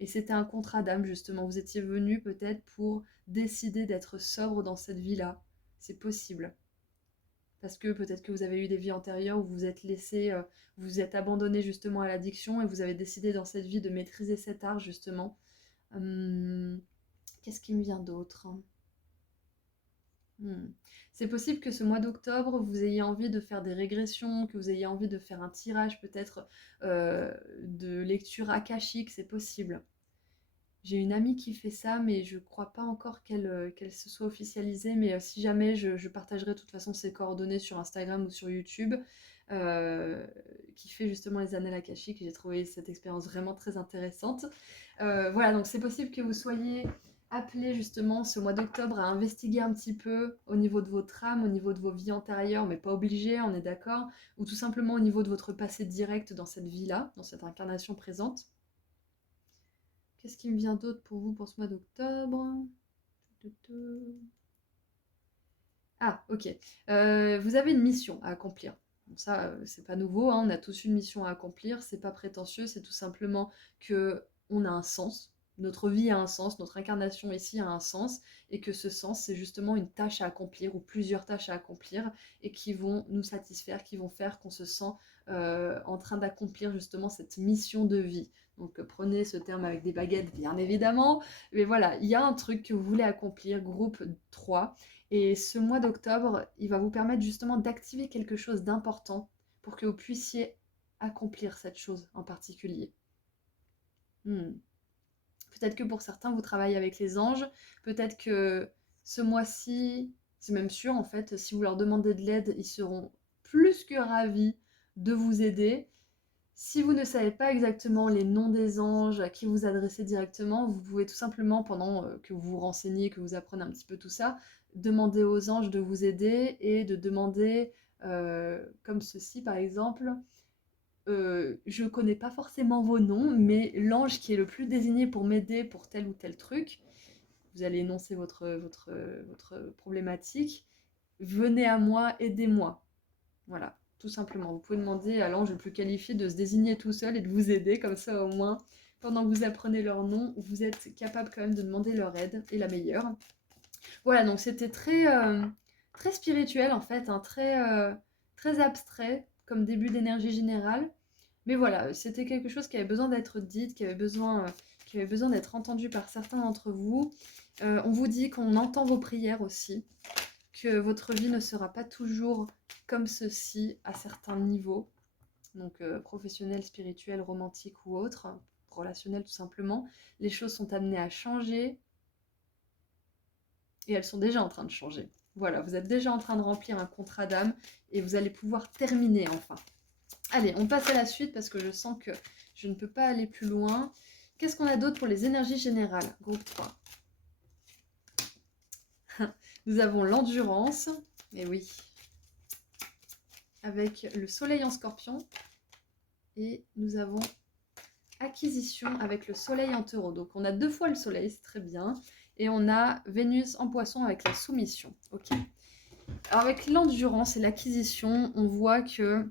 Et c'était un contrat d'âme, justement. Vous étiez venu peut-être pour décider d'être sobre dans cette vie-là. C'est possible. Parce que peut-être que vous avez eu des vies antérieures où vous vous êtes laissé, vous vous êtes abandonné justement à l'addiction et vous avez décidé dans cette vie de maîtriser cet art, justement. Qu'est-ce qui me vient d'autre? C'est possible que ce mois d'octobre, vous ayez envie de faire des régressions, que vous ayez envie de faire un tirage peut-être de lecture akashique, c'est possible. J'ai une amie qui fait ça, mais je crois pas encore qu'elle se soit officialisée. Mais si jamais, je partagerai de toute façon ses coordonnées sur Instagram ou sur YouTube, qui fait justement les annales akashiques. J'ai trouvé cette expérience vraiment très intéressante. Voilà, donc c'est possible que vous soyez appelé justement ce mois d'octobre à investiguer un petit peu au niveau de votre âme, au niveau de vos vies antérieures, mais pas obligé, on est d'accord, ou tout simplement au niveau de votre passé direct dans cette vie-là, dans cette incarnation présente. Qu'est-ce qui me vient d'autre pour vous pour ce mois d'octobre? Ah, ok. Vous avez une mission à accomplir. Bon, ça, c'est pas nouveau, on a tous une mission à accomplir, c'est pas prétentieux, c'est tout simplement que on a un sens. Notre vie a un sens, notre incarnation ici a un sens, et que ce sens, c'est justement une tâche à accomplir, ou plusieurs tâches à accomplir, et qui vont nous satisfaire, qui vont faire qu'on se sent en train d'accomplir justement cette mission de vie. Donc prenez ce terme avec des baguettes, bien évidemment, mais voilà, il y a un truc que vous voulez accomplir, groupe 3, et ce mois d'octobre, il va vous permettre justement d'activer quelque chose d'important pour que vous puissiez accomplir cette chose en particulier. Peut-être que pour certains, vous travaillez avec les anges. Peut-être que ce mois-ci, c'est même sûr en fait, si vous leur demandez de l'aide, ils seront plus que ravis de vous aider. Si vous ne savez pas exactement les noms des anges à qui vous adressez directement, vous pouvez tout simplement, pendant que vous vous renseignez, que vous apprenez un petit peu tout ça, demander aux anges de vous aider et de demander, comme ceci par exemple, je connais pas forcément vos noms, mais l'ange qui est le plus désigné pour m'aider pour tel ou tel truc, vous allez énoncer votre problématique, venez à moi, aidez-moi. Voilà, tout simplement. Vous pouvez demander à l'ange le plus qualifié de se désigner tout seul et de vous aider, comme ça au moins, pendant que vous apprenez leur nom, vous êtes capable quand même de demander leur aide, et la meilleure. Voilà, donc c'était très spirituel en fait, très abstrait comme début d'énergie générale. Mais voilà, c'était quelque chose qui avait besoin d'être dit, qui avait besoin d'être entendu par certains d'entre vous. On vous dit qu'on entend vos prières aussi, que votre vie ne sera pas toujours comme ceci à certains niveaux, donc professionnel, spirituel, romantique ou autre, relationnel tout simplement. Les choses sont amenées à changer et elles sont déjà en train de changer. Voilà, vous êtes déjà en train de remplir un contrat d'âme et vous allez pouvoir terminer enfin. Allez, on passe à la suite parce que je sens que je ne peux pas aller plus loin. Qu'est-ce qu'on a d'autre pour les énergies générales? Groupe 3. Nous avons l'endurance, et oui, avec le soleil en scorpion. Et nous avons acquisition avec le soleil en taureau. Donc on a 2 fois le soleil, c'est très bien. Et on a Vénus en poisson avec la soumission. Ok. Alors avec l'endurance et l'acquisition, on voit que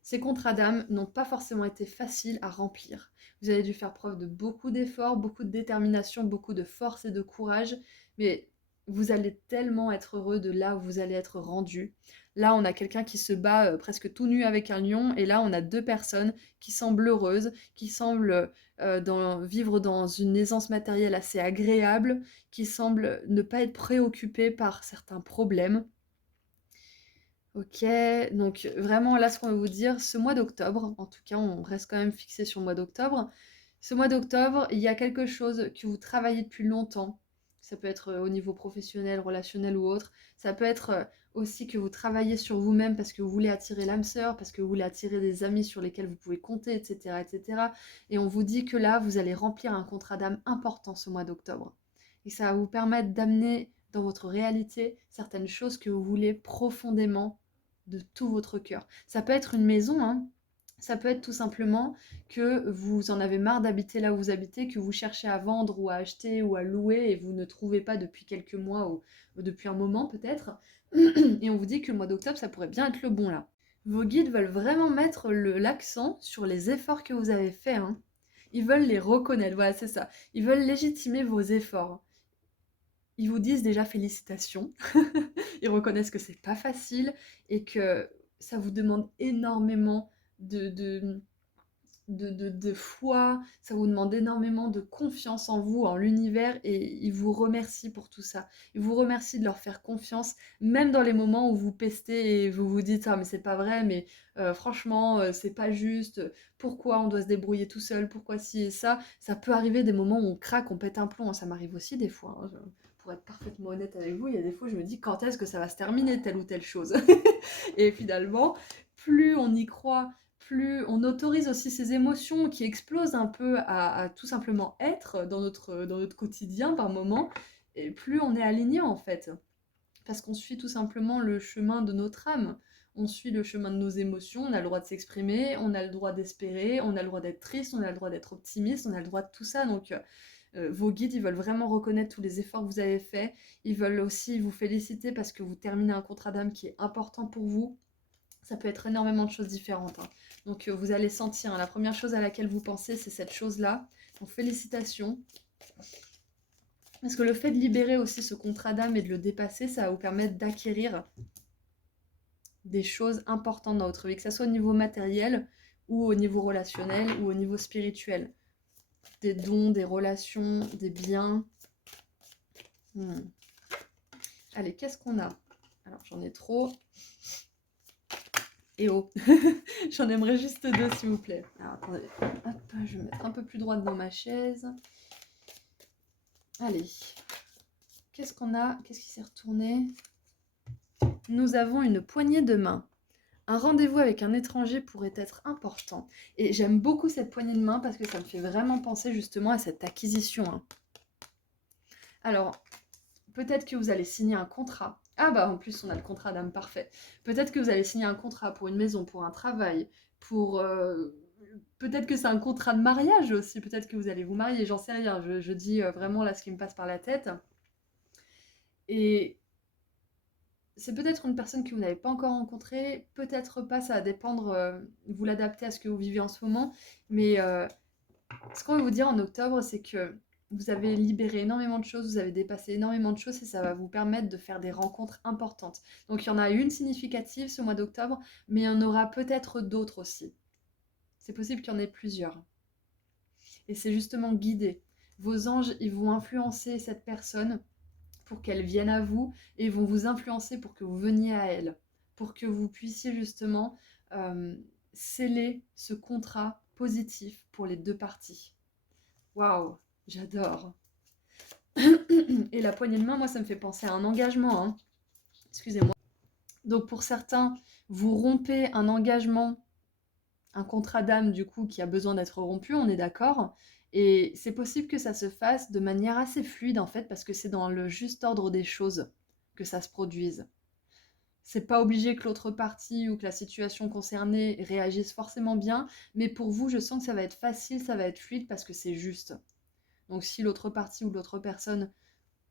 ces contrats d'âme n'ont pas forcément été faciles à remplir. Vous avez dû faire preuve de beaucoup d'efforts, beaucoup de détermination, beaucoup de force et de courage. Mais vous allez tellement être heureux de là où vous allez être rendu. Là, on a quelqu'un qui se bat presque tout nu avec un lion, et là, on a deux personnes qui semblent heureuses, qui semblent vivre dans une aisance matérielle assez agréable, qui semblent ne pas être préoccupées par certains problèmes. Ok, donc vraiment là, ce qu'on va vous dire, ce mois d'octobre, en tout cas, on reste quand même fixé sur le mois d'octobre. Ce mois d'octobre, il y a quelque chose que vous travaillez depuis longtemps. Ça peut être au niveau professionnel, relationnel ou autre. Ça peut être aussi que vous travaillez sur vous-même parce que vous voulez attirer l'âme sœur, parce que vous voulez attirer des amis sur lesquels vous pouvez compter, etc., etc. Et on vous dit que là, vous allez remplir un contrat d'âme important ce mois d'octobre. Et ça va vous permettre d'amener dans votre réalité certaines choses que vous voulez profondément de tout votre cœur. Ça peut être une maison, hein. Ça peut être tout simplement que vous en avez marre d'habiter là où vous habitez, que vous cherchez à vendre ou à acheter ou à louer et vous ne trouvez pas depuis quelques mois ou depuis un moment peut-être. Et on vous dit que le mois d'octobre, ça pourrait bien être le bon là. Vos guides veulent vraiment mettre l'accent sur les efforts que vous avez faits, hein. Ils veulent les reconnaître, voilà, c'est ça. Ils veulent légitimer vos efforts. Ils vous disent déjà félicitations. Ils reconnaissent que c'est pas facile et que ça vous demande énormément de foi, ça vous demande énormément de confiance en vous, en l'univers, et ils vous remercient pour tout ça. Ils vous remercient de leur faire confiance, même dans les moments où vous pestez et vous vous dites «Ah mais c'est pas vrai, mais franchement, c'est pas juste, pourquoi on doit se débrouiller tout seul, pourquoi ci et ça?» Ça peut arriver des moments où on craque, on pète un plomb, hein, ça m'arrive aussi des fois, hein, pour être parfaitement honnête avec vous, il y a des fois je me dis «Quand est-ce que ça va se terminer telle ou telle chose?» Et finalement, plus on y croit, plus on autorise aussi ces émotions qui explosent un peu à tout simplement être dans notre quotidien par moment, et plus on est aligné en fait. Parce qu'on suit tout simplement le chemin de notre âme. On suit le chemin de nos émotions, on a le droit de s'exprimer, on a le droit d'espérer, on a le droit d'être triste, on a le droit d'être optimiste, on a le droit de tout ça. Donc vos guides, ils veulent vraiment reconnaître tous les efforts que vous avez faits. Ils veulent aussi vous féliciter parce que vous terminez un contrat d'âme qui est important pour vous. Ça peut être énormément de choses différentes, hein. Donc vous allez sentir, hein, la première chose à laquelle vous pensez, c'est cette chose-là. Donc félicitations. Parce que le fait de libérer aussi ce contrat d'âme et de le dépasser, ça va vous permettre d'acquérir des choses importantes dans votre vie, que ce soit au niveau matériel ou au niveau relationnel ou au niveau spirituel. Des dons, des relations, des biens. Allez, qu'est-ce qu'on a? Alors j'en ai trop. Et oh, j'en aimerais juste deux, s'il vous plaît. Alors, attendez, hop, je vais me mettre un peu plus droite dans ma chaise. Allez, qu'est-ce qu'on a? Qu'est-ce qui s'est retourné? Nous avons une poignée de main. Un rendez-vous avec un étranger pourrait être important. Et j'aime beaucoup cette poignée de main parce que ça me fait vraiment penser justement à cette acquisition, hein. Alors, peut-être que vous allez signer un contrat. Ah bah en plus on a le contrat d'âme, parfait. Peut-être que vous allez signer un contrat pour une maison, pour un travail, pour... peut-être que c'est un contrat de mariage aussi, peut-être que vous allez vous marier, j'en sais rien. Je dis vraiment là ce qui me passe par la tête. Et c'est peut-être une personne que vous n'avez pas encore rencontrée, peut-être pas, ça va dépendre, vous l'adaptez à ce que vous vivez en ce moment. Mais ce qu'on va vous dire en octobre, c'est que vous avez libéré énormément de choses, vous avez dépassé énormément de choses et ça va vous permettre de faire des rencontres importantes. Donc il y en a une significative ce mois d'octobre, mais il y en aura peut-être d'autres aussi. C'est possible qu'il y en ait plusieurs. Et c'est justement guidé. Vos anges, ils vont influencer cette personne pour qu'elle vienne à vous et vont vous influencer pour que vous veniez à elle, pour que vous puissiez justement euh, sceller ce contrat positif pour les deux parties. Waouh, j'adore. Et la poignée de main, moi, ça me fait penser à un engagement, hein. Excusez-moi. Donc pour certains, vous rompez un engagement, un contrat d'âme du coup qui a besoin d'être rompu, on est d'accord. Et c'est possible que ça se fasse de manière assez fluide en fait, parce que c'est dans le juste ordre des choses que ça se produise. C'est pas obligé que l'autre partie ou que la situation concernée réagisse forcément bien, mais pour vous, je sens que ça va être facile, ça va être fluide parce que c'est juste. Donc si l'autre partie ou l'autre personne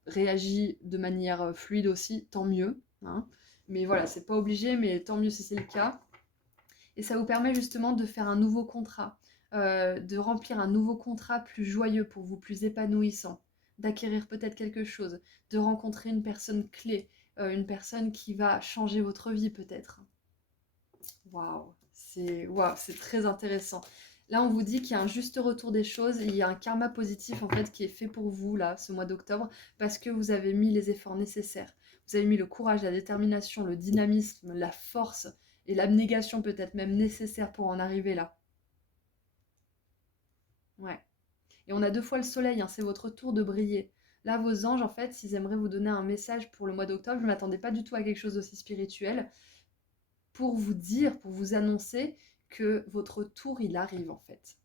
réagit de manière fluide aussi, tant mieux, hein. Mais voilà, c'est pas obligé, mais tant mieux si c'est le cas. Et ça vous permet justement de faire un nouveau contrat, de remplir un nouveau contrat plus joyeux pour vous, plus épanouissant, d'acquérir peut-être quelque chose, de rencontrer une personne clé, une personne qui va changer votre vie peut-être. Waouh, c'est très intéressant. Là, on vous dit qu'il y a un juste retour des choses, il y a un karma positif en fait qui est fait pour vous là, ce mois d'octobre, parce que vous avez mis les efforts nécessaires. Vous avez mis le courage, la détermination, le dynamisme, la force et l'abnégation peut-être même nécessaire pour en arriver là. Ouais. Et on a 2 fois le soleil, hein, c'est votre tour de briller. Là, vos anges, en fait, ils aimeraient vous donner un message pour le mois d'octobre. Je ne m'attendais pas du tout à quelque chose d'aussi spirituel. Pour vous dire, pour vous annoncer que votre tour, il arrive, en fait.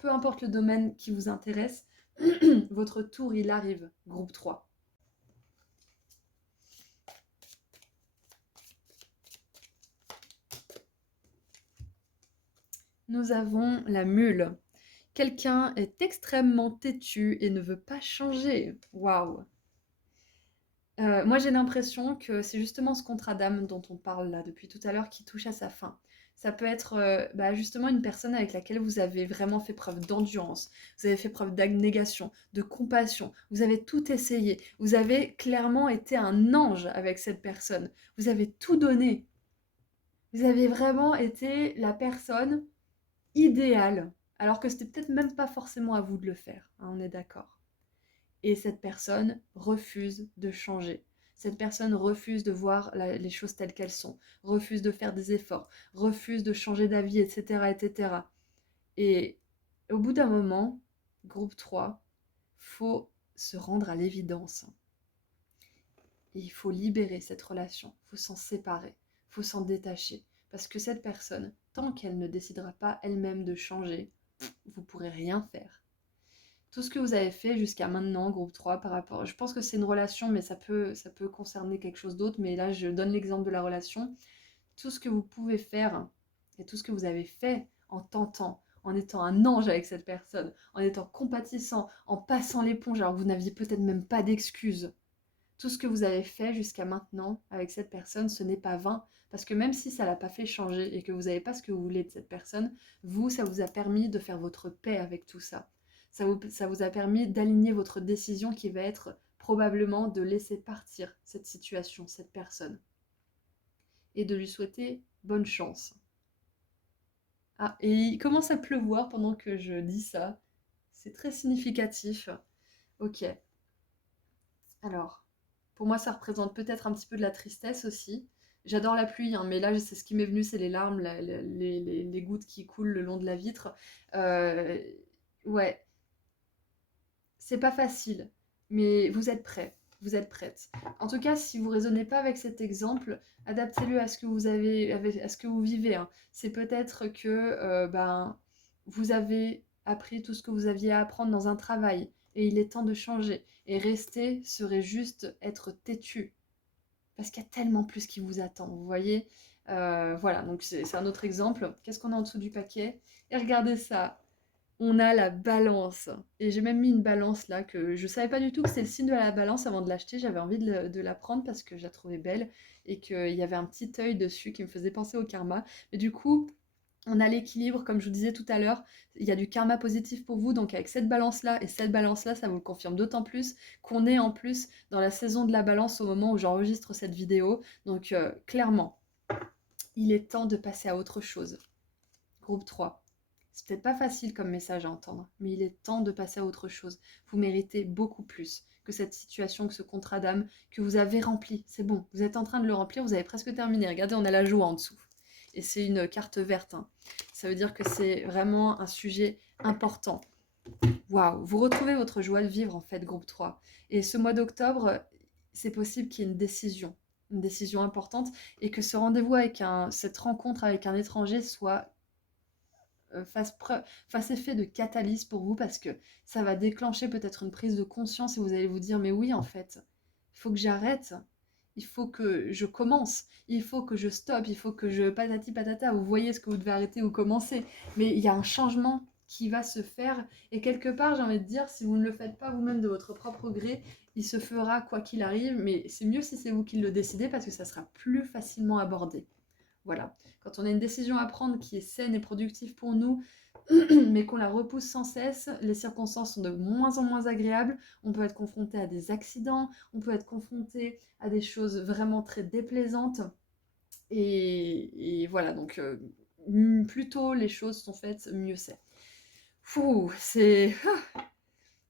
Peu importe le domaine qui vous intéresse, votre tour, il arrive. Groupe 3. Nous avons la mule. Quelqu'un est extrêmement têtu et ne veut pas changer. Waouh! Moi, j'ai l'impression que c'est justement ce contrat d'âme dont on parle là depuis tout à l'heure qui touche à sa fin. Ça peut être justement une personne avec laquelle vous avez vraiment fait preuve d'endurance, vous avez fait preuve d'abnégation, de compassion, vous avez tout essayé, vous avez clairement été un ange avec cette personne, vous avez tout donné, vous avez vraiment été la personne idéale, alors que c'était peut-être même pas forcément à vous de le faire, hein, on est d'accord. Et cette personne refuse de changer. Cette personne refuse de voir les choses telles qu'elles sont, refuse de faire des efforts, refuse de changer d'avis, etc., etc. Et au bout d'un moment, groupe 3, faut se rendre à l'évidence. Et il faut libérer cette relation, il faut s'en séparer, il faut s'en détacher. Parce que cette personne, tant qu'elle ne décidera pas elle-même de changer, vous ne pourrez rien faire. Tout ce que vous avez fait jusqu'à maintenant, groupe 3, par rapport... Je pense que c'est une relation, mais ça peut concerner quelque chose d'autre. Mais là, je donne l'exemple de la relation. Tout ce que vous pouvez faire et tout ce que vous avez fait en tentant, en étant un ange avec cette personne, en étant compatissant, en passant l'éponge alors que vous n'aviez peut-être même pas d'excuses. Tout ce que vous avez fait jusqu'à maintenant avec cette personne, ce n'est pas vain. Parce que même si ça ne l'a pas fait changer et que vous n'avez pas ce que vous voulez de cette personne, vous, ça vous a permis de faire votre paix avec tout ça. Ça vous a permis d'aligner votre décision qui va être probablement de laisser partir cette situation, cette personne. Et de lui souhaiter bonne chance. Ah, et il commence à pleuvoir pendant que je dis ça. C'est très significatif. Ok. Alors, pour moi, ça représente peut-être un petit peu de la tristesse aussi. J'adore la pluie, hein, mais là, c'est ce qui m'est venu, c'est les larmes, les gouttes qui coulent le long de la vitre. Ouais, c'est pas facile, mais vous êtes prêts, vous êtes prêtes. En tout cas, si vous ne raisonnez pas avec cet exemple, adaptez-le à ce que vous avez, à ce que vous vivez, hein. C'est peut-être que vous avez appris tout ce que vous aviez à apprendre dans un travail et il est temps de changer. Et rester serait juste être têtu, parce qu'il y a tellement plus qui vous attend, vous voyez. Voilà, donc c'est un autre exemple. Qu'est-ce qu'on a en dessous du paquet? Et regardez ça, on a la balance. Et j'ai même mis une balance là, que je savais pas du tout que c'était le signe de la balance avant de l'acheter. J'avais envie de la prendre parce que je la trouvais belle et qu'il y avait un petit œil dessus qui me faisait penser au karma. Mais du coup, on a l'équilibre, comme je vous disais tout à l'heure, il y a du karma positif pour vous, donc avec cette balance-là et cette balance-là, ça vous le confirme d'autant plus qu'on est en plus dans la saison de la balance au moment où j'enregistre cette vidéo. Donc clairement, il est temps de passer à autre chose. Groupe 3. C'est peut-être pas facile comme message à entendre, mais il est temps de passer à autre chose. Vous méritez beaucoup plus que cette situation, que ce contrat d'âme que vous avez rempli. C'est bon, vous êtes en train de le remplir, vous avez presque terminé. Regardez, on a la joie en dessous. Et c'est une carte verte, hein. Ça veut dire que c'est vraiment un sujet important. Waouh, vous retrouvez votre joie de vivre en fait, groupe 3. Et ce mois d'octobre, c'est possible qu'il y ait une décision importante, et que ce rendez-vous avec cette rencontre avec un étranger soit fasse effet de catalyse pour vous, parce que ça va déclencher peut-être une prise de conscience et vous allez vous dire mais oui en fait, il faut que j'arrête, il faut que je commence, il faut que je stoppe, il faut que je patati patata, vous voyez ce que vous devez arrêter ou commencer, mais il y a un changement qui va se faire et quelque part j'ai envie de dire si vous ne le faites pas vous-même de votre propre gré, il se fera quoi qu'il arrive, mais c'est mieux si c'est vous qui le décidez parce que ça sera plus facilement abordé. Voilà, quand on a une décision à prendre qui est saine et productive pour nous, mais qu'on la repousse sans cesse. Les circonstances sont de moins en moins agréables. On peut être confronté à des accidents, on peut être confronté à des choses vraiment très déplaisantes. Et voilà, donc plus tôt les choses sont faites, mieux c'est. Fou, c'est...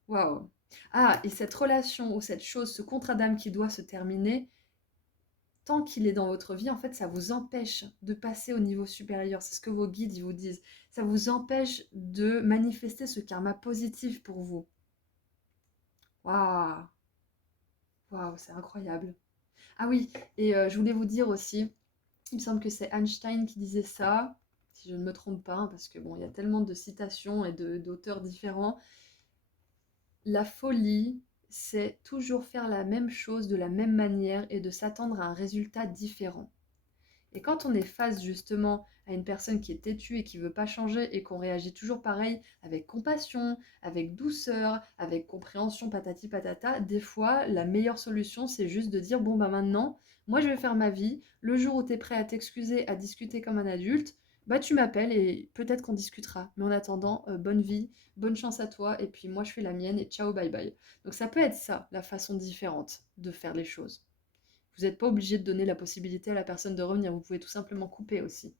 Waouh. Ah, et cette relation ou cette chose, ce contrat d'âme qui doit se terminer, tant qu'il est dans votre vie, en fait, ça vous empêche de passer au niveau supérieur. C'est ce que vos guides ils vous disent. Ça vous empêche de manifester ce karma positif pour vous. Waouh, waouh, c'est incroyable. Ah oui, et je voulais vous dire aussi, il me semble que c'est Einstein qui disait ça, si je ne me trompe pas, hein, parce que bon, il y a tellement de citations et d'auteurs différents. La folie, c'est toujours faire la même chose de la même manière et de s'attendre à un résultat différent. Et quand on est face justement à une personne qui est têtue et qui veut pas changer et qu'on réagit toujours pareil, avec compassion, avec douceur, avec compréhension, patati patata, des fois, la meilleure solution, c'est juste de dire, bon bah maintenant, moi je vais faire ma vie, le jour où tu es prêt à t'excuser, à discuter comme un adulte, bah tu m'appelles et peut-être qu'on discutera. Mais en attendant, bonne vie, bonne chance à toi, et puis moi je fais la mienne et ciao, bye bye. Donc ça peut être ça, la façon différente de faire les choses. Vous n'êtes pas obligé de donner la possibilité à la personne de revenir, vous pouvez tout simplement couper aussi.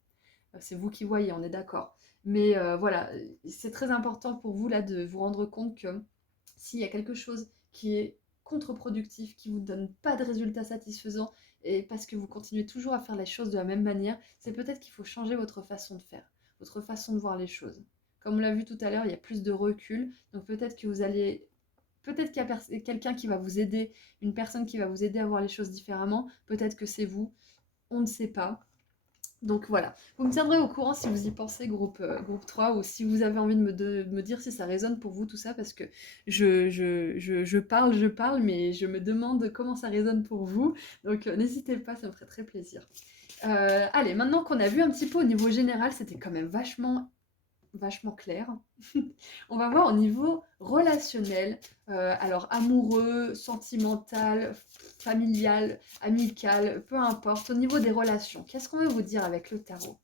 C'est vous qui voyez, on est d'accord. Mais voilà, c'est très important pour vous là de vous rendre compte que s'il y a quelque chose qui est contre-productif, qui ne vous donne pas de résultats satisfaisants, et parce que vous continuez toujours à faire les choses de la même manière, c'est peut-être qu'il faut changer votre façon de faire, votre façon de voir les choses. Comme on l'a vu tout à l'heure, il y a plus de recul, donc peut-être que vous allez peut-être qu'il y a quelqu'un qui va vous aider, une personne qui va vous aider à voir les choses différemment. Peut-être que c'est vous, on ne sait pas. Donc voilà, vous me tiendrez au courant si vous y pensez, groupe 3, ou si vous avez envie de me dire si ça résonne pour vous tout ça, parce que je parle, mais je me demande comment ça résonne pour vous. Donc n'hésitez pas, ça me ferait très plaisir. Allez, maintenant qu'on a vu un petit peu au niveau général, c'était quand même vachement clair. On va voir au niveau relationnel, alors amoureux, sentimental, familial, amical, peu importe, au niveau des relations. Qu'est-ce qu'on veut vous dire avec le tarot?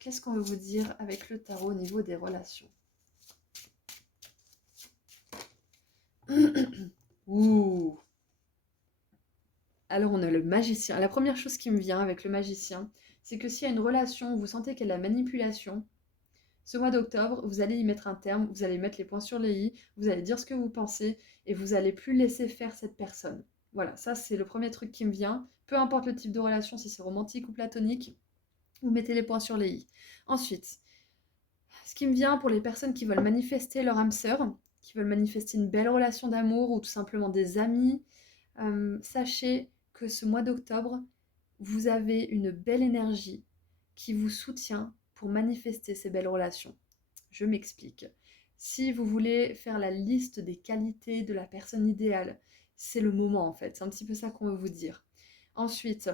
Qu'est-ce qu'on veut vous dire avec le tarot au niveau des relations? Ouh. Alors on a le magicien. La première chose qui me vient avec le magicien, c'est que s'il y a une relation où vous sentez qu'il y a de la manipulation, ce mois d'octobre, vous allez y mettre un terme, vous allez mettre les points sur les i, vous allez dire ce que vous pensez et vous allez plus laisser faire cette personne. Voilà, ça c'est le premier truc qui me vient. Peu importe le type de relation, si c'est romantique ou platonique, vous mettez les points sur les i. Ensuite, ce qui me vient pour les personnes qui veulent manifester leur âme sœur, qui veulent manifester une belle relation d'amour ou tout simplement des amis, sachez que ce mois d'octobre, vous avez une belle énergie qui vous soutient pour manifester ces belles relations. Je m'explique. Si vous voulez faire la liste des qualités de la personne idéale, c'est le moment en fait. C'est un petit peu ça qu'on veut vous dire. Ensuite,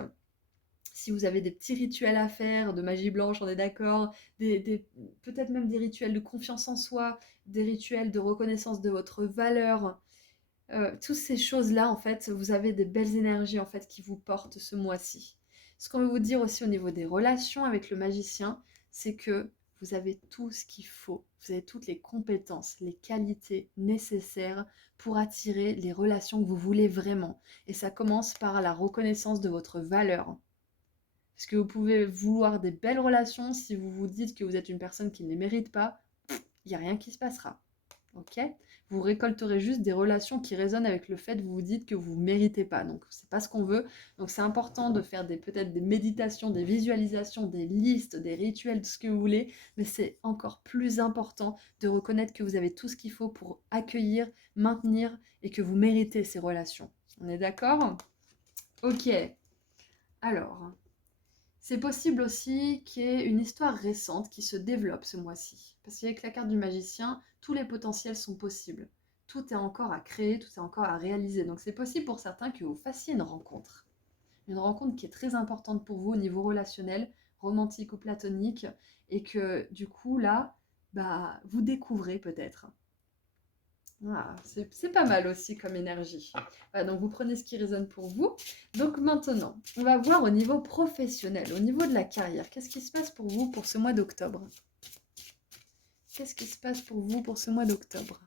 si vous avez des petits rituels à faire, de magie blanche, on est d'accord, peut-être même des rituels de confiance en soi, des rituels de reconnaissance de votre valeur, toutes ces choses-là, en fait, vous avez des belles énergies en fait qui vous portent ce mois-ci. Ce qu'on veut vous dire aussi au niveau des relations avec le magicien, c'est que vous avez tout ce qu'il faut. Vous avez toutes les compétences, les qualités nécessaires pour attirer les relations que vous voulez vraiment. Et ça commence par la reconnaissance de votre valeur. Parce que vous pouvez vouloir des belles relations si vous vous dites que vous êtes une personne qui ne les mérite pas, il n'y a rien qui se passera. Ok? Vous récolterez juste des relations qui résonnent avec le fait que vous vous dites que vous ne méritez pas. Donc, c'est pas ce qu'on veut. Donc, c'est important de faire peut-être des méditations, des visualisations, des listes, des rituels, tout ce que vous voulez. Mais c'est encore plus important de reconnaître que vous avez tout ce qu'il faut pour accueillir, maintenir et que vous méritez ces relations. On est d'accord? Ok. Alors, c'est possible aussi qu'il y ait une histoire récente qui se développe ce mois-ci. Parce qu'avec la carte du magicien, tous les potentiels sont possibles. Tout est encore à créer, tout est encore à réaliser. Donc c'est possible pour certains que vous fassiez une rencontre. Une rencontre qui est très importante pour vous au niveau relationnel, romantique ou platonique. Et que du coup, là, bah, vous découvrez peut-être. Ah, c'est pas mal aussi comme énergie. Voilà, donc vous prenez ce qui résonne pour vous. Donc maintenant, on va voir au niveau professionnel, au niveau de la carrière. Qu'est-ce qui se passe pour vous pour ce mois d'octobre? qu'est-ce qui se passe pour vous pour ce mois d'octobre?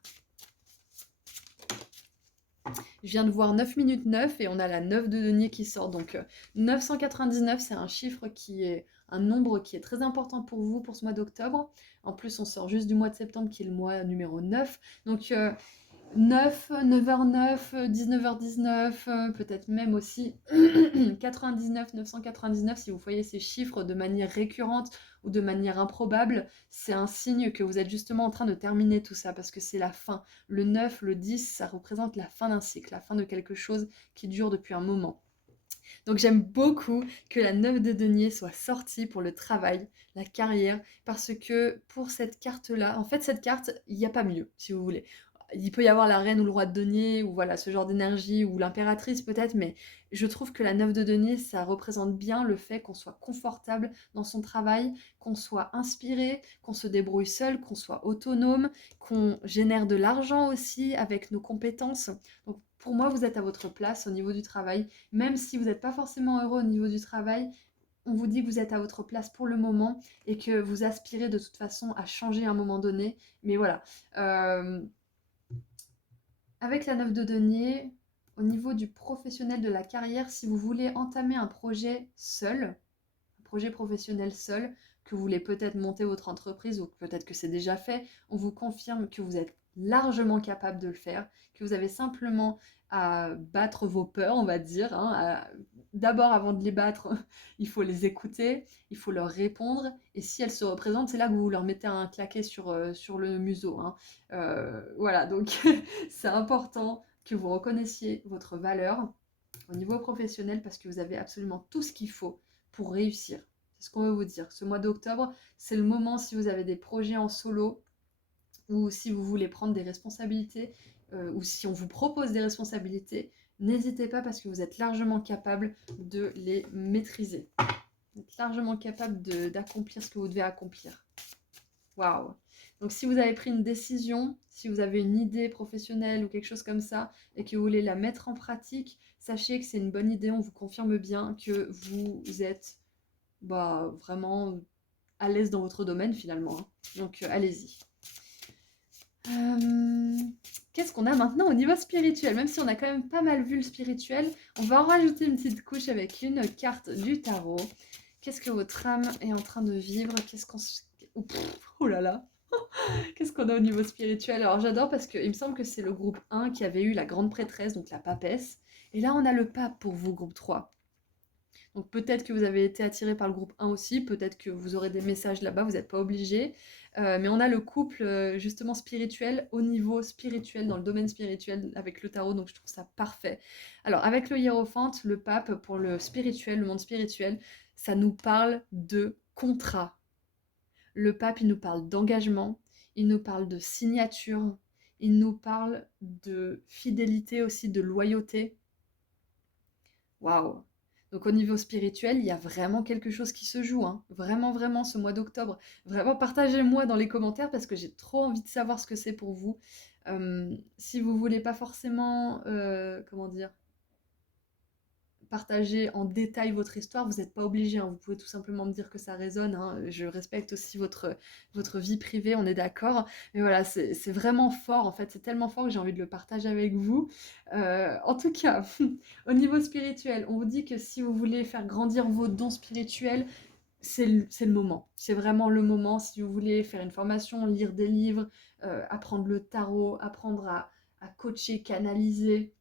Je viens de voir 9 minutes 9 et on a la 9 de denier qui sort. Donc 999, c'est un chiffre qui est un nombre qui est très important pour vous pour ce mois d'octobre. En plus, on sort juste du mois de septembre qui est le mois numéro 9. Donc 9, 9h09, 19h19, peut-être même aussi 99, 999, si vous voyez ces chiffres de manière récurrente ou de manière improbable, c'est un signe que vous êtes justement en train de terminer tout ça, parce que c'est la fin. Le 9, le 10, ça représente la fin d'un cycle, la fin de quelque chose qui dure depuis un moment. Donc j'aime beaucoup que la 9 de denier soit sortie pour le travail, la carrière, parce que pour cette carte-là, en fait cette carte, il n'y a pas mieux, si vous voulez. Il peut y avoir la reine ou le roi de denier, ou voilà, ce genre d'énergie, ou l'impératrice peut-être, mais je trouve que la 9 de denier, ça représente bien le fait qu'on soit confortable dans son travail, qu'on soit inspiré, qu'on se débrouille seul, qu'on soit autonome, qu'on génère de l'argent aussi avec nos compétences. Donc pour moi, vous êtes à votre place au niveau du travail, même si vous n'êtes pas forcément heureux au niveau du travail, on vous dit que vous êtes à votre place pour le moment et que vous aspirez de toute façon à changer à un moment donné. Mais voilà. Avec la 9 de denier, au niveau du professionnel de la carrière, si vous voulez entamer un projet seul, un projet professionnel seul, que vous voulez peut-être monter votre entreprise ou peut-être que c'est déjà fait, on vous confirme que vous êtes largement capable de le faire, que vous avez simplement à battre vos peurs, on va dire. D'abord, avant de les battre, il faut les écouter, il faut leur répondre, et si elles se représentent, c'est là que vous leur mettez un claquet sur le museau. Voilà, donc c'est important que vous reconnaissiez votre valeur au niveau professionnel parce que vous avez absolument tout ce qu'il faut pour réussir. C'est ce qu'on veut vous dire. Ce mois d'octobre, c'est le moment si vous avez des projets en solo ou si vous voulez prendre des responsabilités ou si on vous propose des responsabilités, n'hésitez pas parce que vous êtes largement capable de les maîtriser. Vous êtes largement capable d'accomplir ce que vous devez accomplir. Waouh! Donc si vous avez pris une décision, si vous avez une idée professionnelle ou quelque chose comme ça et que vous voulez la mettre en pratique, sachez que c'est une bonne idée, on vous confirme bien que vous êtes vraiment à l'aise dans votre domaine finalement. Donc allez-y. Qu'est-ce qu'on a maintenant au niveau spirituel? Même si on a quand même pas mal vu le spirituel, on va en rajouter une petite couche avec une carte du tarot. Qu'est-ce que votre âme est en train de vivre? Oh là là! Qu'est-ce qu'on a au niveau spirituel? Alors j'adore parce qu'il me semble que c'est le groupe 1 qui avait eu la grande prêtresse, donc la papesse. Et là on a le pape pour vous, groupe 3. Donc peut-être que vous avez été attiré par le groupe 1 aussi, peut-être que vous aurez des messages là-bas, vous n'êtes pas obligé. Mais on a le couple justement spirituel, au niveau spirituel, dans le domaine spirituel avec le tarot, donc je trouve ça parfait. Alors avec le hiérophante, le pape, pour le spirituel, le monde spirituel, ça nous parle de contrat. Le pape, il nous parle d'engagement, il nous parle de signature, il nous parle de fidélité aussi, de loyauté. Waouh! Donc au niveau spirituel, il y a vraiment quelque chose qui se joue, hein. Vraiment, vraiment, ce mois d'octobre. Vraiment, partagez-moi dans les commentaires parce que j'ai trop envie de savoir ce que c'est pour vous. Si vous voulez pas forcément, comment dire, partager en détail votre histoire, vous n'êtes pas obligé, hein. Vous pouvez tout simplement me dire que ça résonne, hein. Je respecte aussi votre vie privée, on est d'accord. Mais voilà, c'est vraiment fort, en fait, c'est tellement fort que j'ai envie de le partager avec vous. En tout cas, au niveau spirituel, on vous dit que si vous voulez faire grandir vos dons spirituels, c'est le moment. C'est vraiment le moment. Si vous voulez faire une formation, lire des livres, apprendre le tarot, apprendre à coacher, canaliser,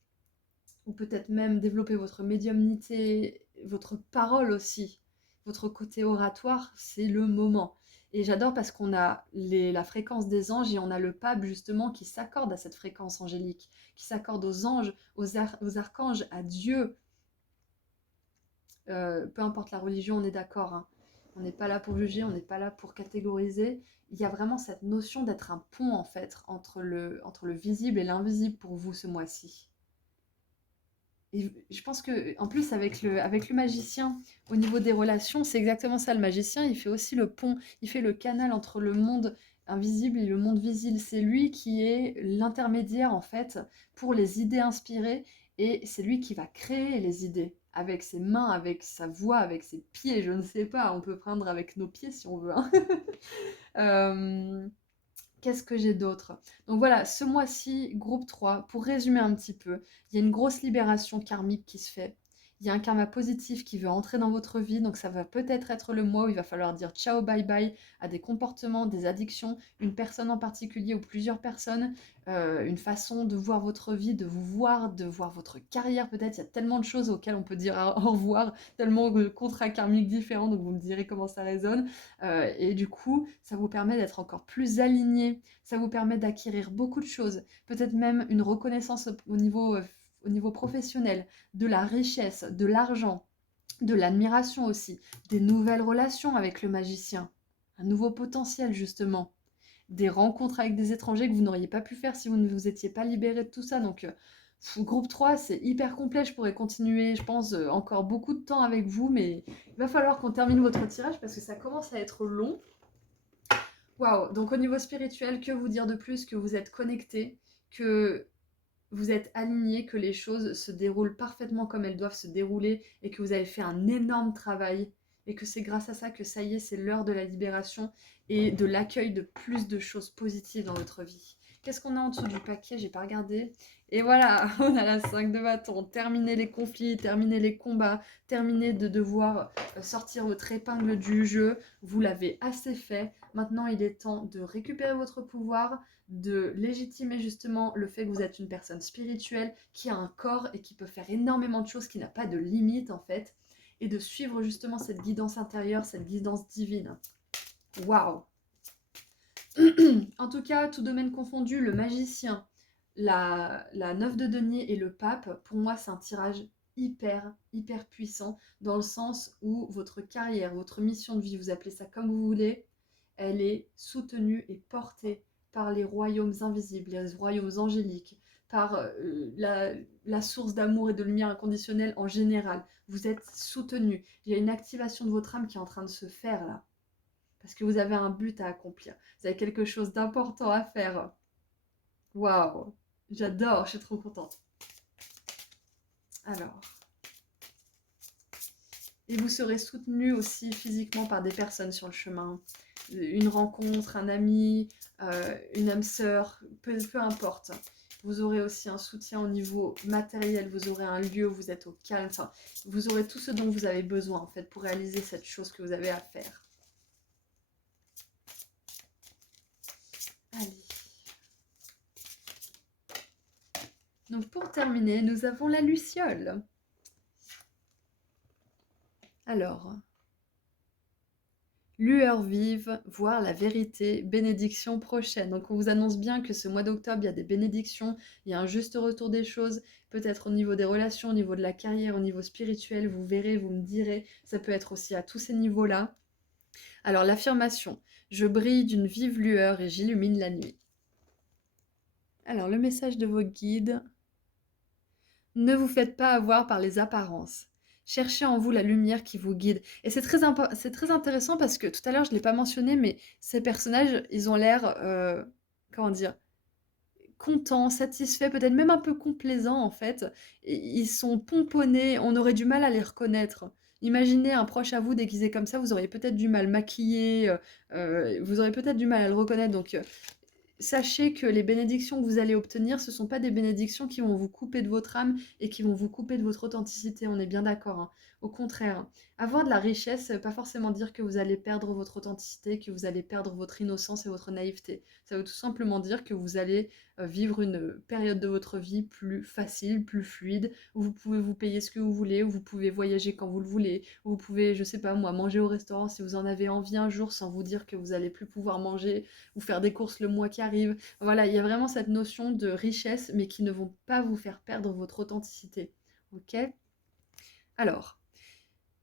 ou peut-être même développer votre médiumnité, votre parole aussi, votre côté oratoire, c'est le moment. Et j'adore parce qu'on a la fréquence des anges et on a le pape justement qui s'accorde à cette fréquence angélique, qui s'accorde aux anges, aux archanges, à Dieu. Peu importe la religion, on est d'accord, hein. On n'est pas là pour juger, on n'est pas là pour catégoriser. Il y a vraiment cette notion d'être un pont en fait entre le visible et l'invisible pour vous ce mois-ci. Et je pense que, en plus, avec le magicien, au niveau des relations, c'est exactement ça. Le magicien, il fait aussi le pont, il fait le canal entre le monde invisible et le monde visible. C'est lui qui est l'intermédiaire, en fait, pour les idées inspirées. Et c'est lui qui va créer les idées avec ses mains, avec sa voix, avec ses pieds. Je ne sais pas, on peut prendre avec nos pieds si on veut, hein. Euh, Qu'est-ce que j'ai d'autre? Donc voilà, ce mois-ci, groupe 3, pour résumer un petit peu, il y a une grosse libération karmique qui se fait. Il y a un karma positif qui veut entrer dans votre vie, donc ça va peut-être être le mois où il va falloir dire ciao, bye bye à des comportements, des addictions, une personne en particulier ou plusieurs personnes, une façon de voir votre vie, de vous voir, de voir votre carrière peut-être. Il y a tellement de choses auxquelles on peut dire au revoir, tellement de contrats karmiques différents, donc vous me direz comment ça résonne. Et du coup, ça vous permet d'être encore plus aligné, ça vous permet d'acquérir beaucoup de choses, peut-être même une reconnaissance au niveau professionnel, de la richesse, de l'argent, de l'admiration aussi, des nouvelles relations avec le magicien, un nouveau potentiel justement, des rencontres avec des étrangers que vous n'auriez pas pu faire si vous ne vous étiez pas libéré de tout ça. Donc, groupe 3, c'est hyper complet. Je pourrais continuer, je pense, encore beaucoup de temps avec vous, mais il va falloir qu'on termine votre tirage parce que ça commence à être long. Waouh! Donc, au niveau spirituel, que vous dire de plus? Que vous êtes connecté, que vous êtes aligné, que les choses se déroulent parfaitement comme elles doivent se dérouler et que vous avez fait un énorme travail et que c'est grâce à ça que ça y est, c'est l'heure de la libération et de l'accueil de plus de choses positives dans votre vie. Qu'est-ce qu'on a en dessous du paquet? J'ai pas regardé. Et voilà, on a la 5 de bâton. Terminer les conflits, terminer les combats, terminer de devoir sortir votre épingle du jeu. Vous l'avez assez fait. Maintenant, il est temps de récupérer votre pouvoir, de légitimer justement le fait que vous êtes une personne spirituelle qui a un corps et qui peut faire énormément de choses, qui n'a pas de limite en fait, et de suivre justement cette guidance intérieure, cette guidance divine. Waouh! En tout cas, tout domaine confondu, le magicien, la 9 de denier et le pape, pour moi c'est un tirage hyper puissant, dans le sens où votre carrière, votre mission de vie, vous appelez ça comme vous voulez, elle est soutenue et portée par les royaumes invisibles, les royaumes angéliques, par la source d'amour et de lumière inconditionnelle en général. Vous êtes soutenu. Il y a une activation de votre âme qui est en train de se faire là. Parce que vous avez un but à accomplir. Vous avez quelque chose d'important à faire. Waouh! J'adore, je suis trop contente. Alors. Et vous serez soutenu aussi physiquement par des personnes sur le chemin. Une rencontre, un ami, une âme sœur, peu importe. Vous aurez aussi un soutien au niveau matériel, vous aurez un lieu où vous êtes au calme. Enfin, vous aurez tout ce dont vous avez besoin en fait pour réaliser cette chose que vous avez à faire. Allez. Donc pour terminer, nous avons la Luciole. Alors, lueur vive, voir la vérité, bénédiction prochaine. Donc on vous annonce bien que ce mois d'octobre, il y a des bénédictions, il y a un juste retour des choses, peut-être au niveau des relations, au niveau de la carrière, au niveau spirituel, vous verrez, vous me direz, ça peut être aussi à tous ces niveaux-là. Alors l'affirmation, je brille d'une vive lueur et j'illumine la nuit. Alors le message de vos guides, ne vous faites pas avoir par les apparences. Cherchez en vous la lumière qui vous guide. Et c'est très intéressant parce que tout à l'heure, je ne l'ai pas mentionné, mais ces personnages, ils ont l'air, comment dire, contents, satisfaits, peut-être même un peu complaisants en fait. Et ils sont pomponnés, on aurait du mal à les reconnaître. Imaginez un proche à vous déguisé comme ça, vous auriez peut-être du mal maquillé, vous aurez peut-être du mal à le reconnaître. Donc sachez que les bénédictions que vous allez obtenir, ce ne sont pas des bénédictions qui vont vous couper de votre âme et qui vont vous couper de votre authenticité, on est bien d'accord, hein. Au contraire, hein. Avoir de la richesse, ça ne veut pas forcément dire que vous allez perdre votre authenticité, que vous allez perdre votre innocence et votre naïveté. Ça veut tout simplement dire que vous allez vivre une période de votre vie plus facile, plus fluide, où vous pouvez vous payer ce que vous voulez, où vous pouvez voyager quand vous le voulez, où vous pouvez, je sais pas moi, manger au restaurant si vous en avez envie un jour sans vous dire que vous allez plus pouvoir manger ou faire des courses le mois qui arrive. Voilà, il y a vraiment cette notion de richesse, mais qui ne vont pas vous faire perdre votre authenticité. Ok? Alors,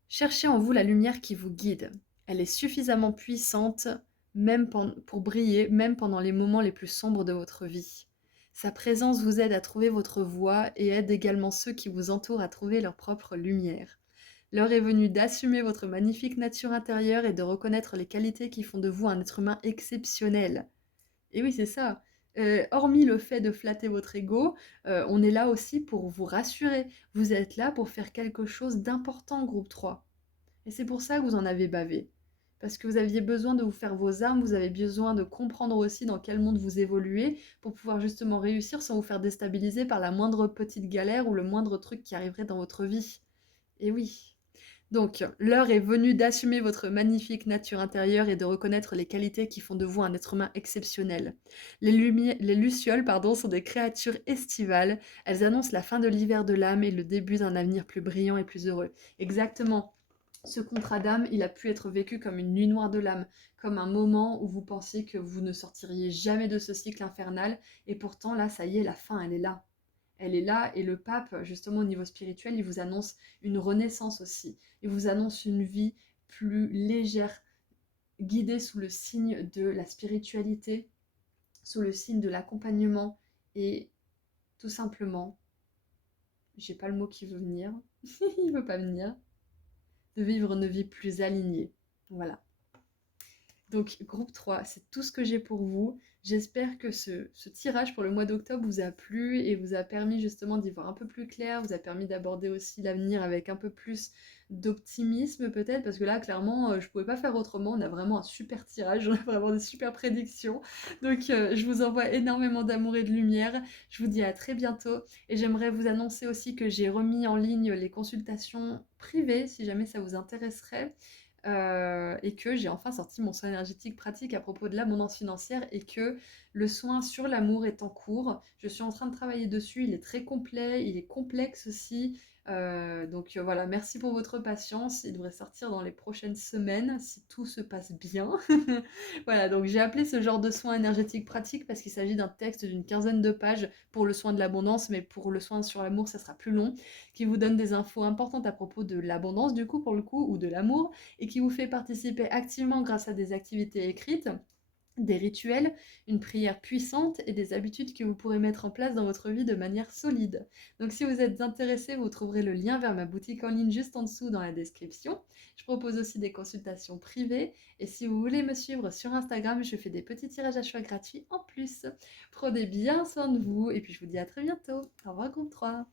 cherchez en vous la lumière qui vous guide. Elle est suffisamment puissante même pour briller, même pendant les moments les plus sombres de votre vie. Sa présence vous aide à trouver votre voie et aide également ceux qui vous entourent à trouver leur propre lumière. L'heure est venue d'assumer votre magnifique nature intérieure et de reconnaître les qualités qui font de vous un être humain exceptionnel. Et oui, c'est ça. Hormis le fait de flatter votre ego, on est là aussi pour vous rassurer. Vous êtes là pour faire quelque chose d'important, groupe 3. Et c'est pour ça que vous en avez bavé. parce que vous aviez besoin de vous faire vos armes, vous avez besoin de comprendre aussi dans quel monde vous évoluez pour pouvoir justement réussir sans vous faire déstabiliser par la moindre petite galère ou le moindre truc qui arriverait dans votre vie. Et oui. Donc, l'heure est venue d'assumer votre magnifique nature intérieure et de reconnaître les qualités qui font de vous un être humain exceptionnel. Les lucioles, pardon, sont des créatures estivales. Elles annoncent la fin de l'hiver de l'âme et le début d'un avenir plus brillant et plus heureux. Exactement. Ce contrat d'âme, il a pu être vécu comme une nuit noire de l'âme, comme un moment où vous pensiez que vous ne sortiriez jamais de ce cycle infernal, et pourtant là, ça y est, la fin, elle est là. Elle est là, et le pape, justement au niveau spirituel, il vous annonce une renaissance aussi. Il vous annonce une vie plus légère, guidée sous le signe de la spiritualité, sous le signe de l'accompagnement, et tout simplement, j'ai pas le mot qui veut venir, il veut pas venir, de vivre une vie plus alignée. Voilà. Donc, groupe 3, c'est tout ce que j'ai pour vous. J'espère que ce tirage pour le mois d'octobre vous a plu et vous a permis justement d'y voir un peu plus clair, vous a permis d'aborder aussi l'avenir avec un peu plus d'optimisme peut-être, parce que là, clairement, je pouvais pas faire autrement. On a vraiment un super tirage, on a vraiment des super prédictions. Donc, je vous envoie énormément d'amour et de lumière. Je vous dis à très bientôt. Et j'aimerais vous annoncer aussi que j'ai remis en ligne les consultations privées, si jamais ça vous intéresserait. Et que j'ai enfin sorti mon soin énergétique pratique à propos de l'abondance financière et que le soin sur l'amour est en cours. Je suis en train de travailler dessus, il est très complet, il est complexe aussi. Donc voilà, merci pour votre patience. Il devrait sortir dans les prochaines semaines si tout se passe bien. Voilà, donc j'ai appelé ce genre de soin énergétique pratique parce qu'il s'agit d'un texte d'une quinzaine de pages pour le soin de l'abondance, mais pour le soin sur l'amour, ça sera plus long, qui vous donne des infos importantes à propos de l'abondance du coup pour le coup, ou de l'amour, et qui vous fait participer activement grâce à des activités écrites, des rituels, une prière puissante et des habitudes que vous pourrez mettre en place dans votre vie de manière solide. Donc si vous êtes intéressé, vous trouverez le lien vers ma boutique en ligne juste en dessous dans la description. Je propose aussi des consultations privées et si vous voulez me suivre sur Instagram, je fais des petits tirages à choix gratuits en plus. Prenez bien soin de vous et puis je vous dis à très bientôt. Au revoir groupe 3.